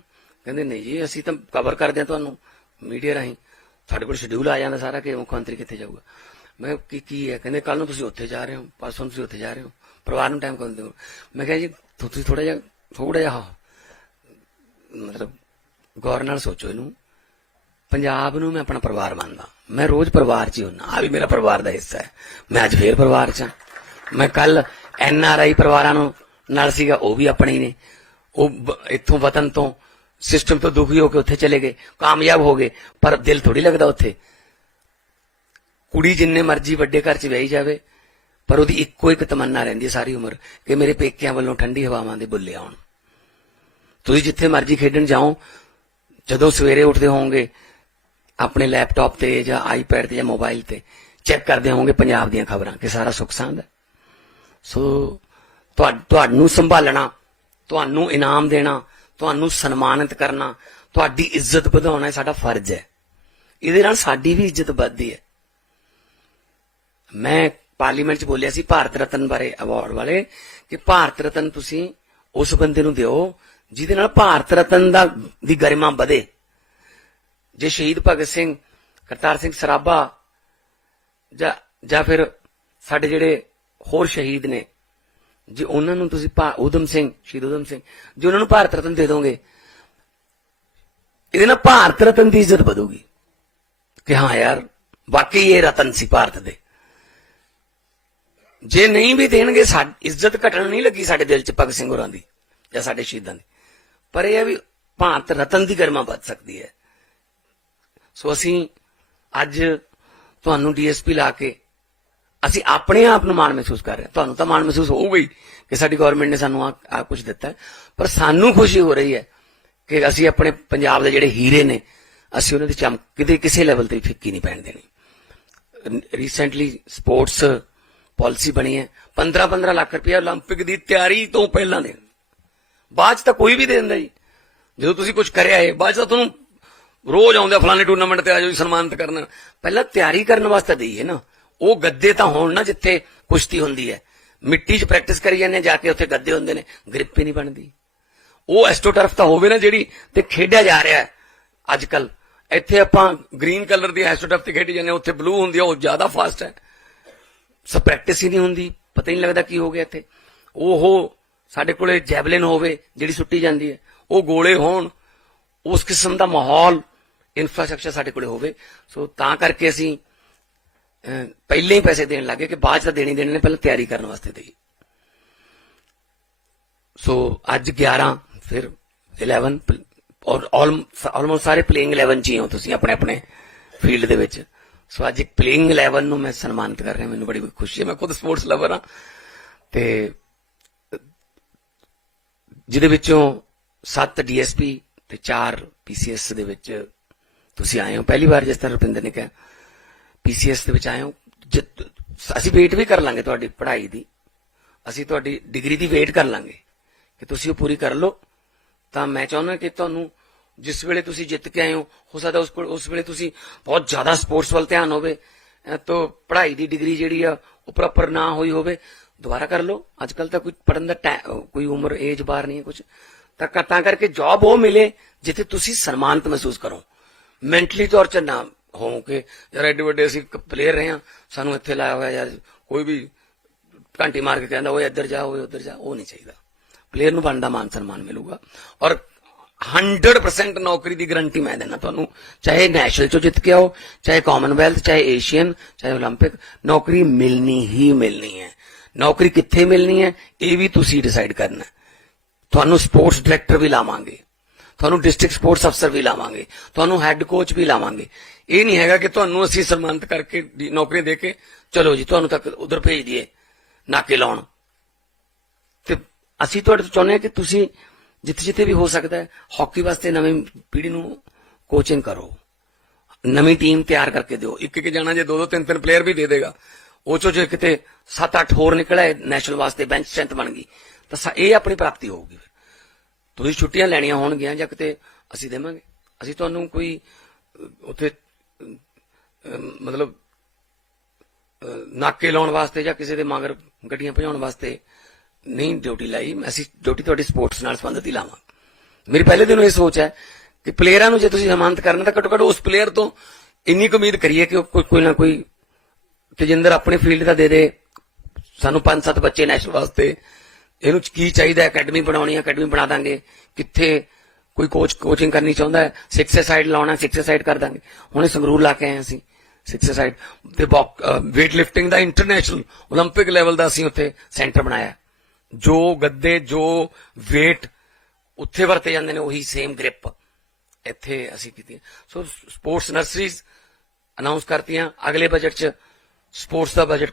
ਕਹਿੰਦੇ ਨਹੀਂ ਜੀ ਅਸੀਂ ਤਾਂ ਕਵਰ ਕਰਦੇ ਆ ਤੁਹਾਨੂੰ ਮੀਡੀਆ ਰਾਹੀਂ ਸਾਡੇ ਕੋਲ ਸ਼ਡਿਊਲ ਆ ਜਾਂਦਾ ਸਾਰਾ ਕਿ ਮੁੱਖ ਮੰਤਰੀ ਕਿੱਥੇ ਜਾਊਗਾ ਮੈਂ ਕੀ ਕੀ ਹੈ ਕਹਿੰਦੇ ਕੱਲ ਨੂੰ ਤੁਸੀਂ ਉੱਥੇ ਜਾ ਰਹੇ ਹੋ ਪਰਸੋਂ ਤੁਸੀਂ ਉੱਥੇ ਜਾ ਰਹੇ ਹੋ ਪਰਿਵਾਰ ਨੂੰ ਟਾਈਮ ਕਦੋਂ ਦਿੰਦੇ ਮੈਂ ਕਿਹਾ ਜੀ ਤੁਸੀਂ ਥੋੜਾ ਜਿਹਾ ਥੋੜਾ ਜਿਹਾ ਮਤਲਬ ਗੌਰ ਨਾਲ ਸੋਚੋ ਇਹਨੂੰ ਪੰਜਾਬ ਨੂੰ ਮੈਂ ਆਪਣਾ ਪਰਿਵਾਰ ਮੰਨਦਾ ਮੈਂ ਰੋਜ਼ ਪਰਿਵਾਰ 'ਚ ਹੀ ਆ ਵੀ ਮੇਰਾ ਪਰਿਵਾਰ ਦਾ ਹਿੱਸਾ ਹੈ ਮੈਂ ਅੱਜ ਫੇਰ ਪਰਿਵਾਰ 'ਚ ਮੈਂ ਕੱਲ ਐਨ ਆਰ ਆਈ ਪਰਿਵਾਰਾਂ ਨੂੰ ਨਾਲ ਸੀਗਾ ਉਹ ਵੀ ਆਪਣੇ ਹੀ ਨੇ ਉਹ ਇੱਥੋਂ ਵਤਨ ਤੋਂ ਸਿਸਟਮ ਤੋਂ ਦੁਖੀ ਹੋ ਕੇ ਉੱਥੇ ਚਲੇ ਗਏ ਕਾਮਯਾਬ ਹੋ ਗਏ ਪਰ ਦਿਲ ਥੋੜੀ ਲੱਗਦਾ ਉੱਥੇ ਕੁੜੀ ਜਿੰਨੇ ਮਰਜ਼ੀ ਵੱਡੇ ਘਰ 'ਚ ਵਿਆਹੀ ਜਾਵੇ ਪਰ ਉਹਦੀ ਇੱਕੋ ਇੱਕ ਤਮੰਨਾ ਰਹਿੰਦੀ ਸਾਰੀ ਉਮਰ ਕਿ ਮੇਰੇ ਪੇਕਿਆਂ ਵੱਲੋਂ ਠੰਡੀ ਹਵਾਵਾਂ ਦੇ ਬੁੱਲੇ ਆਉਣ ਤੁਸੀਂ ਜਿੱਥੇ ਮਰਜ਼ੀ ਖੇਡਣ ਜਾਓ ਜਦੋਂ ਸਵੇਰੇ ਉੱਠਦੇ ਹੋਵੋਗੇ ਆਪਣੇ ਲੈਪਟਾਪ ਤੇ ਜਾਂ ਆਈਪੈਡ ਤੇ ਜਾਂ ਮੋਬਾਈਲ ਤੇ ਚੈੱਕ ਕਰਦੇ ਹੋਵੋਗੇ ਪੰਜਾਬ ਦੀਆਂ ਖਬਰਾਂ ਕਿ ਸਾਰਾ ਸੁੱਖ ਸੰਦ ਸੋ ਤੁਹਾਨੂੰ ਸੰਭਾਲਣਾ ਤੁਹਾਨੂੰ ਇਨਾਮ ਦੇਣਾ ਤੁਹਾਨੂੰ ਸਨਮਾਨਿਤ ਕਰਨਾ ਤੁਹਾਡੀ ਇੱਜ਼ਤ ਵਧਾਉਣਾ ਸਾਡਾ ਫਰਜ਼ ਹੈ ਇਹਦੇ ਨਾਲ ਸਾਡੀ ਵੀ ਇੱਜ਼ਤ ਵੱਧਦੀ ਹੈ ਮੈਂ ਪਾਰਲੀਮੈਂਟ 'ਚ ਬੋਲਿਆ ਸੀ ਭਾਰਤ ਰਤਨ ਬਾਰੇ ਅਵਾਰਡ ਵਾਲੇ ਕਿ ਭਾਰਤ ਰਤਨ ਤੁਸੀਂ ਉਸ ਬੰਦੇ ਨੂੰ ਦਿਓ ਜਿਹਦੇ ਨਾਲ ਭਾਰਤ ਰਤਨ ਦਾ ਦੀ ਗਰਿਮਾ ਵਧੇ ਜੇ ਸ਼ਹੀਦ ਭਗਤ ਸਿੰਘ ਕਰਤਾਰ ਸਿੰਘ ਸਰਾਭਾ ਜਾਂ ਜਾਂ ਫਿਰ ਸਾਡੇ ਜਿਹੜੇ ਹੋਰ ਸ਼ਹੀਦ ਨੇ ਜੇ ਉਹਨਾਂ ਨੂੰ ਤੁਸੀਂ ਉਦਮ ਸਿੰਘ ਸ਼ਹੀਦ ਉਦਮ ਸਿੰਘ ਜੇ ਉਹਨਾਂ ਨੂੰ ਭਾਰਤ ਰਤਨ ਦੇ ਦੋਗੇ ਇਹਦੇ ਨਾਲ ਭਾਰਤ ਰਤਨ ਦੀ ਇੱਜ਼ਤ ਵਧੂਗੀ ਕਿ ਹਾਂ ਯਾਰ ਵਾਕਈ ਇਹ ਰਤਨ ਸੀ ਭਾਰਤ ਦੇ ਜੇ ਨਹੀਂ ਵੀ ਦੇਣਗੇ ਸਾਡੀ ਇੱਜ਼ਤ ਘਟਣ ਨਹੀਂ ਲੱਗੀ ਸਾਡੇ ਦਿਲ 'ਚ ਭਗਤ ਸਿੰਘ ਹੋਰਾਂ ਦੀ ਜਾਂ ਸਾਡੇ ਸ਼ਹੀਦਾਂ ਦੀ ਪਰ ਇਹ ਵੀ ਭਾਰਤ ਰਤਨ ਦੀ ਗਰਮਾ ਵੱਧ ਸਕਦੀ ਹੈ ਸੋ ਅਸੀਂ ਅੱਜ ਤੁਹਾਨੂੰ ਡੀਐਸਪੀ ਲਾ ਕੇ ਅਸੀਂ ਆਪਣੇ ਆਪ ਨੂੰ ਮਾਣ ਮਹਿਸੂਸ ਕਰ ਰਹੇ ਹਾਂ ਤੁਹਾਨੂੰ ਤਾਂ ਮਾਣ ਮਹਿਸੂਸ ਹੋਊਗਾ ਹੀ ਕਿ ਸਾਡੀ ਗਵਰਨਮੈਂਟ ਨੇ ਸਾਨੂੰ ਆ ਆ ਕੁਝ ਦਿੱਤਾ ਹੈ। ਪਰ ਸਾਨੂੰ ਖੁਸ਼ੀ ਹੋ ਰਹੀ ਹੈ ਕਿ ਅਸੀਂ ਆਪਣੇ ਪੰਜਾਬ ਦੇ ਜਿਹੜੇ ਹੀਰੇ ਨੇ ਅਸੀਂ ਉਹਨਾਂ ਦੀ ਚਮਕ ਕਿਤੇ ਕਿਸੇ ਲੈਵਲ ਤੇ ਵੀ ਫਿੱਕੀ ਨਹੀਂ ਪੈਣ ਦੇਣੀ ਰੀਸੈਂਟਲੀ ਸਪੋਰਟਸ ਪਾਲਿਸੀ ਬਣੀ ਹੈ 15-15 ਲੱਖ ਰੁਪਏ 올림픽 ਦੀ ਤਿਆਰੀ ਤੋਂ ਪਹਿਲਾਂ ਦੇਣ ਬਾਅਦ 'ਚ ਤਾਂ ਕੋਈ ਵੀ ਦੇ ਦਿੰਦਾ ਜੀ ਜਦੋਂ ਤੁਸੀਂ ਕੁਝ ਕਰਿਆ ਹੈ ਬਾਅਦ 'ਚ ਤਾਂ ਤੁਹਾਨੂੰ ਰੋਜ਼ ਆਉਂਦੇ ਫਲਾਣੇ ਟੂਰਨਾਮੈਂਟ ਤੇ ਆ ਜਾਓ ਸਨਮਾਨਿਤ ਕਰਨ ਪਹਿਲਾਂ ਤਿਆਰੀ ਕਰਨ ਵਾਸਤੇ ਦਈਏ ਨਾ ਉਹ ਗੱਦੇ ਤਾਂ ਹੋਣ ਨਾ ਜਿੱਥੇ ਕੁਸ਼ਤੀ ਹੁੰਦੀ ਹੈ ਮਿੱਟੀ 'ਚ ਪ੍ਰੈਕਟਿਸ ਕਰੀ ਜਾਂਦੇ ਜਾ ਕੇ ਉੱਥੇ ਗੱਦੇ ਹੁੰਦੇ ਨੇ ਗ੍ਰਿਪ ਹੀ ਨਹੀਂ ਬਣਦੀ ਉਹ ਐਸਟੋਟਰਫ ਤਾਂ ਹੋਵੇ ਨਾ ਜਿਹੜੀ ਤੇ ਖੇਡਿਆ ਜਾ ਰਿਹਾ ਅੱਜ ਕੱਲ ਇੱਥੇ ਆਪਾਂ ਗ੍ਰੀਨ ਕਲਰ ਦੀ ਐਸਟੋਟਰਫ ਤੇ ਖੇਡੀ ਜਾਂਦੇ ਉੱਥੇ ਬਲੂ ਹੁੰਦੀ ਉਹ ਜ਼ਿਆਦਾ ਫਾਸਟ ਹੈ ਸੋ ਪ੍ਰੈਕਟਿਸ ਹੀ ਨਹੀਂ ਹੁੰਦੀ ਪਤਾ ਹੀ ਨਹੀਂ ਲੱਗਦਾ ਕੀ ਹੋ ਗਿਆ ਇੱਥੇ ਉਹ ਸਾਡੇ ਕੋਲੇ ਜੈਵਲਿਨ ਹੋਵੇ ਜਿਹੜੀ ਸੁੱਟੀ ਜਾਂਦੀ ਹੈ ਉਹ ਗੋਲੇ ਹੋਣ ਉਸ ਕਿਸਮ ਦਾ ਮਾਹੌਲ ਇਨਫਰਾਸਟ੍ਰਕਚਰ ਸਾਡੇ ਕੋਲੇ ਹੋਵੇ ਸੋ ਤਾਂ ਕਰਕੇ ਅਸੀਂ ਪਹਿਲੇ ਹੀ ਪੈਸੇ ਦੇਣ ਲੱਗੇ ਕਿ ਬਾਅਦ ਦਾ ਦੇਣੀ ਦੇਣੇ ਨੇ ਪਹਿਲਾਂ ਤਿਆਰੀ ਕਰਨ ਵਾਸਤੇ ਦੇਈ ਸੋ ਅੱਜ 11 ਫਿਰ 11 ਔਰ ਆਲਮੋਸਟ ਸਾਰੇ ਪਲੇਇੰਗ 11 ਜੀ ਹੋ ਤੁਸੀਂ ਆਪਣੇ ਆਪਣੇ ਫੀਲਡ ਦੇ ਵਿੱਚ ਸੋ ਅੱਜ ਇੱਕ ਪਲੇਇੰਗ 11 ਨੂੰ ਮੈਂ ਸਨਮਾਨਿਤ ਕਰ ਰਿਹਾ ਮੈਨੂੰ ਬੜੀ ਖੁਸ਼ੀ ਹੈ ਮੈਂ ਖੁਦ ਸਪੋਰਟਸ ਲਵਰ ਹਾਂ ਤੇ ਜਿਹਦੇ ਵਿੱਚੋਂ 7 ਡੀਐਸਪੀ ਤੇ 4 ਪੀਸੀਐਸ ਦੇ ਵਿੱਚ ਤੁਸੀਂ ਆਏ ਹੋ ਪਹਿਲੀ ਵਾਰ ਜਿਸ ਤਰ੍ਹਾਂ ਰੁਪਿੰਦਰ ਨੇ ਕਿਹਾ ਪੀਸੀਐਸ ਦੇ ਵਿੱਚ ਆਏ ਹੋ ਅਸੀਂ ਵੇਟ ਵੀ ਕਰ ਲਾਂਗੇ ਤੁਹਾਡੀ ਪੜ੍ਹਾਈ ਦੀ ਅਸੀਂ ਤੁਹਾਡੀ ਡਿਗਰੀ ਦੀ ਵੇਟ ਕਰ ਲਾਂਗੇ ਕਿ ਤੁਸੀਂ ਉਹ ਪੂਰੀ ਕਰ ਲਓ ਤਾਂ ਮੈਂ ਚਾਹੁੰਦਾ ਕਿ ਤੁਹਾਨੂੰ ਜਿਸ ਵੇਲੇ ਤੁਸੀਂ ਜਿੱਤ ਕੇ ਆਏ ਹੋ ਹੋ ਸਕਦਾ ਉਸ ਉਸ ਵੇਲੇ ਤੁਸੀਂ ਬਹੁਤ ਜ਼ਿਆਦਾ ਸਪੋਰਟਸ ਵੱਲ ਧਿਆਨ ਹੋਵੇ ਤਾਂ ਪੜ੍ਹਾਈ ਦੀ ਡਿਗਰੀ ਜਿਹੜੀ ਆ ਉਹ ਪ੍ਰੋਪਰ ਨਾ ਹੋਈ ਹੋਵੇ ਦੁਬਾਰਾ ਕਰ ਲਓ ਅੱਜ ਕੱਲ ਤਾਂ ਕੋਈ ਪੜਨ ਦਾ ਕੋਈ ਉਮਰ ਏਜ ਬਾਰ ਨਹੀਂ ਹੈ ਕੁਝ ਤਾਂ ਕਰਤਾ ਕਰਕੇ ਜੌਬ ਉਹ ਮਿਲੇ ਜਿੱਥੇ ਤੁਸੀਂ ਸਨਮਾਨਤ ਮਹਿਸੂਸ ਕਰੋ ਮੈਂਟਲੀ ਤੌਰ 'ਚ ਨਾ ਹੋ ਕਿ ਯਾਰ ਐਡੇ ਵੱਡੇ ਅਸੀਂ ਪਲੇਅਰ ਰਹੇ ਹਾਂ ਸਾਨੂੰ ਇੱਥੇ ਲਾਇਆ ਹੋਇਆ ਯਾਰ ਕੋਈ ਵੀ ਘੰਟੀ ਮਾਰ ਕੇ ਕਹਿੰਦਾ ਓਏ ਇੱਧਰ ਜਾ ਓਏ ਉੱਧਰ ਜਾ ਉਹ ਨਹੀਂ ਚਾਹੀਦਾ ਪਲੇਅਰ ਨੂੰ ਬਣਦਾ ਮਾਨ ਸਨਮਾਨ ਮਿਲੂਗਾ ਔਰ 100% ਨੌਕਰੀ ਦੀ ਗਾਰੰਟੀ ਮੈਂ ਦੇਣਾ ਤੁਹਾਨੂੰ ਚਾਹੇ ਨੈਸ਼ਨਲ ਚੋਂ ਜਿੱਤ ਕੇ ਆਓ ਚਾਹੇ ਕਾਮਨਵੈਲਥ ਚਾਹੇ ਏਸ਼ੀਅਨ ਚਾਹੇ 올림픽 ਨੌਕਰੀ ਮਿਲਣੀ ਹੀ ਮਿਲਣੀ ਹੈ ਨੌਕਰੀ ਕਿੱਥੇ ਮਿਲਣੀ ਹੈ ਇਹ ਵੀ ਤੁਸੀਂ ਡਿਸਾਈਡ ਕਰਨਾ ਹੈ। ਤੁਹਾਨੂੰ ਸਪੋਰਟਸ ਡਾਇਰੈਕਟਰ ਵੀ ਲਾਵਾਂਗੇ ਤੁਹਾਨੂੰ ਡਿਸਟ੍ਰਿਕਟ ਸਪੋਰਟਸ ਅਫਸਰ ਵੀ ਲਾਵਾਂਗੇ ਤੁਹਾਨੂੰ ਹੈੱਡ ਕੋਚ ਵੀ ਲਾਵਾਂਗੇ ਇਹ ਨਹੀਂ ਹੈਗਾ ਕਿ ਤੁਹਾਨੂੰ ਅਸੀਂ ਸਨਮਾਨਿਤ ਕਰਕੇ ਨੌਕਰੀ ਦੇ ਕੇ ਚਲੋ ਜੀ ਤੁਹਾਨੂੰ ਤੱਕ ਉਧਰ ਭੇਜ ਦਈਏ ਨਾਕੇ ਲਾਉਣ ਤੇ ਅਸੀਂ ਤੁਹਾਡੇ ਤੋਂ ਚਾਹੁੰਦੇ ਹਾਂ ਕਿ ਤੁਸੀਂ ਜਿੱਥੇ ਜਿੱਥੇ ਵੀ ਹੋ ਸਕਦਾ ਹੈ ਹਾਕੀ ਵਾਸਤੇ ਨਵੀਂ ਪੀੜ੍ਹੀ ਨੂੰ ਕੋਚਿੰਗ ਕਰੋ ਨਵੀਂ ਟੀਮ ਤਿਆਰ ਕਰਕੇ ਦਿਓ ਇੱਕ ਇੱਕ ਜਾਣਾ ਜੇ ਦੋ ਦੋ ਤਿੰਨ ਤਿੰਨ ਪਲੇਅਰ ਵੀ ਦੇ ਦੇਗਾ ਉਹ ਚੋ ਜੇ ਕਿਤੇ 7-8 ਹੋਰ ਨਿਕਲਿਆ ਨੈਸ਼ਨਲ ਵਾਸਤੇ ਬੈਂਚ ਸਟ੍ਰੈਂਥ ਬਣ ਗਈ ਤਾਂ ਇਹ ਆਪਣੀ ਪ੍ਰਾਪਤੀ ਹੋਊਗੀ ਤੁਸੀਂ ਛੁੱਟੀਆਂ ਲੈਣੀਆਂ ਹੋਣਗੀਆਂ ਜਾਂ ਕਿਤੇ ਅਸੀਂ ਦੇਵਾਂਗੇ ਅਸੀਂ ਤੁਹਾਨੂੰ ਕੋਈ ਉੱਥੇ ਮਤਲਬ ਨਾਕੇ ਲਾਉਣ ਵਾਸਤੇ ਜਾਂ ਕਿਸੇ ਦੇ ਮਗਰ ਗੱਡੀਆਂ ਭਜਾਉਣ ਵਾਸਤੇ ਨਹੀਂ ਡਿਊਟੀ ਲਈ ਅਸੀਂ ਡਿਊਟੀ ਤੁਹਾਡੀ ਸਪੋਰਟਸ ਨਾਲ ਸੰਬੰਧਿਤ ਹੀ ਲਾਵਾਂ ਮੇਰੇ ਪਹਿਲੇ ਦਿਨੋਂ ਇਹ ਸੋਚ ਹੈ ਕਿ ਪਲੇਅਰਾਂ ਨੂੰ ਜੇ ਤੁਸੀਂ ਜ਼ਮਾਨਤ ਕਰਨਾ ਤਾਂ ਘੱਟੋ ਘੱਟ ਉਸ ਪਲੇਅਰ ਤੋਂ ਇੰਨੀ ਉਮੀਦ ਕਰੀਏ ਕਿ ਕੋਈ ਨਾ ਕੋਈ ਤੇਜਿੰਦਰ ਆਪਣੇ ਫੀਲਡ ਦਾ ਦੇ ਦੇ ਸਾਨੂੰ 5-7 ਬੱਚੇ ਨੈਸ਼ਨਲ ਵਾਸਤੇ ਇਹਨੂੰ ਕੀ ਚਾਹੀਦਾ ਅਕੈਡਮੀ ਬਣਾਉਣੀ ਹੈ ਅਕੈਡਮੀ ਬਣਾ ਦਾਂਗੇ ਕਿੱਥੇ ਕੋਈ ਕੋਚ ਕੋਚਿੰਗ ਕਰਨੀ ਚਾਹੁੰਦਾ ਹੈ ਸਿਕਸ ਸਾਈਡ ਲਾਉਣਾ ਸਿਕਸ ਸਾਈਡ ਕਰ ਦਾਂਗੇ ਹੁਣੇ ਸੰਗਰੂਰ ਲਾ ਕੇ ਆਏ ਹਾਂ ਅਸੀਂ ਸਿਕਸ ਸਾਈਡ ਤੇ weight ਲਿਫਟਿੰਗ ਦਾ ਇੰਟਰਨੈਸ਼ਨਲ 올림픽 ਲੈਵਲ ਦਾ ਅਸੀਂ ਉੱਥੇ ਸੈਂਟਰ ਬਣਾਇਆ ਜੋ ਗੱਦੇ ਜੋ weight ਉੱਥੇ ਵਰਤੇ ਜਾਂਦੇ ਨੇ ਉਹੀ ਸੇਮ ਗ੍ਰਿਪ ਇੱਥੇ ਅਸੀਂ ਕੀਤੀ ਸੋ ਸਪੋਰਟਸ ਨਰਸਰੀਜ਼ ਅਨਾਉਂਸ ਕਰਤੀਆਂ ਅਗਲੇ ਬਜਟ 'ਚ ਸਪੋਰਟਸ ਦਾ ਬਜਟ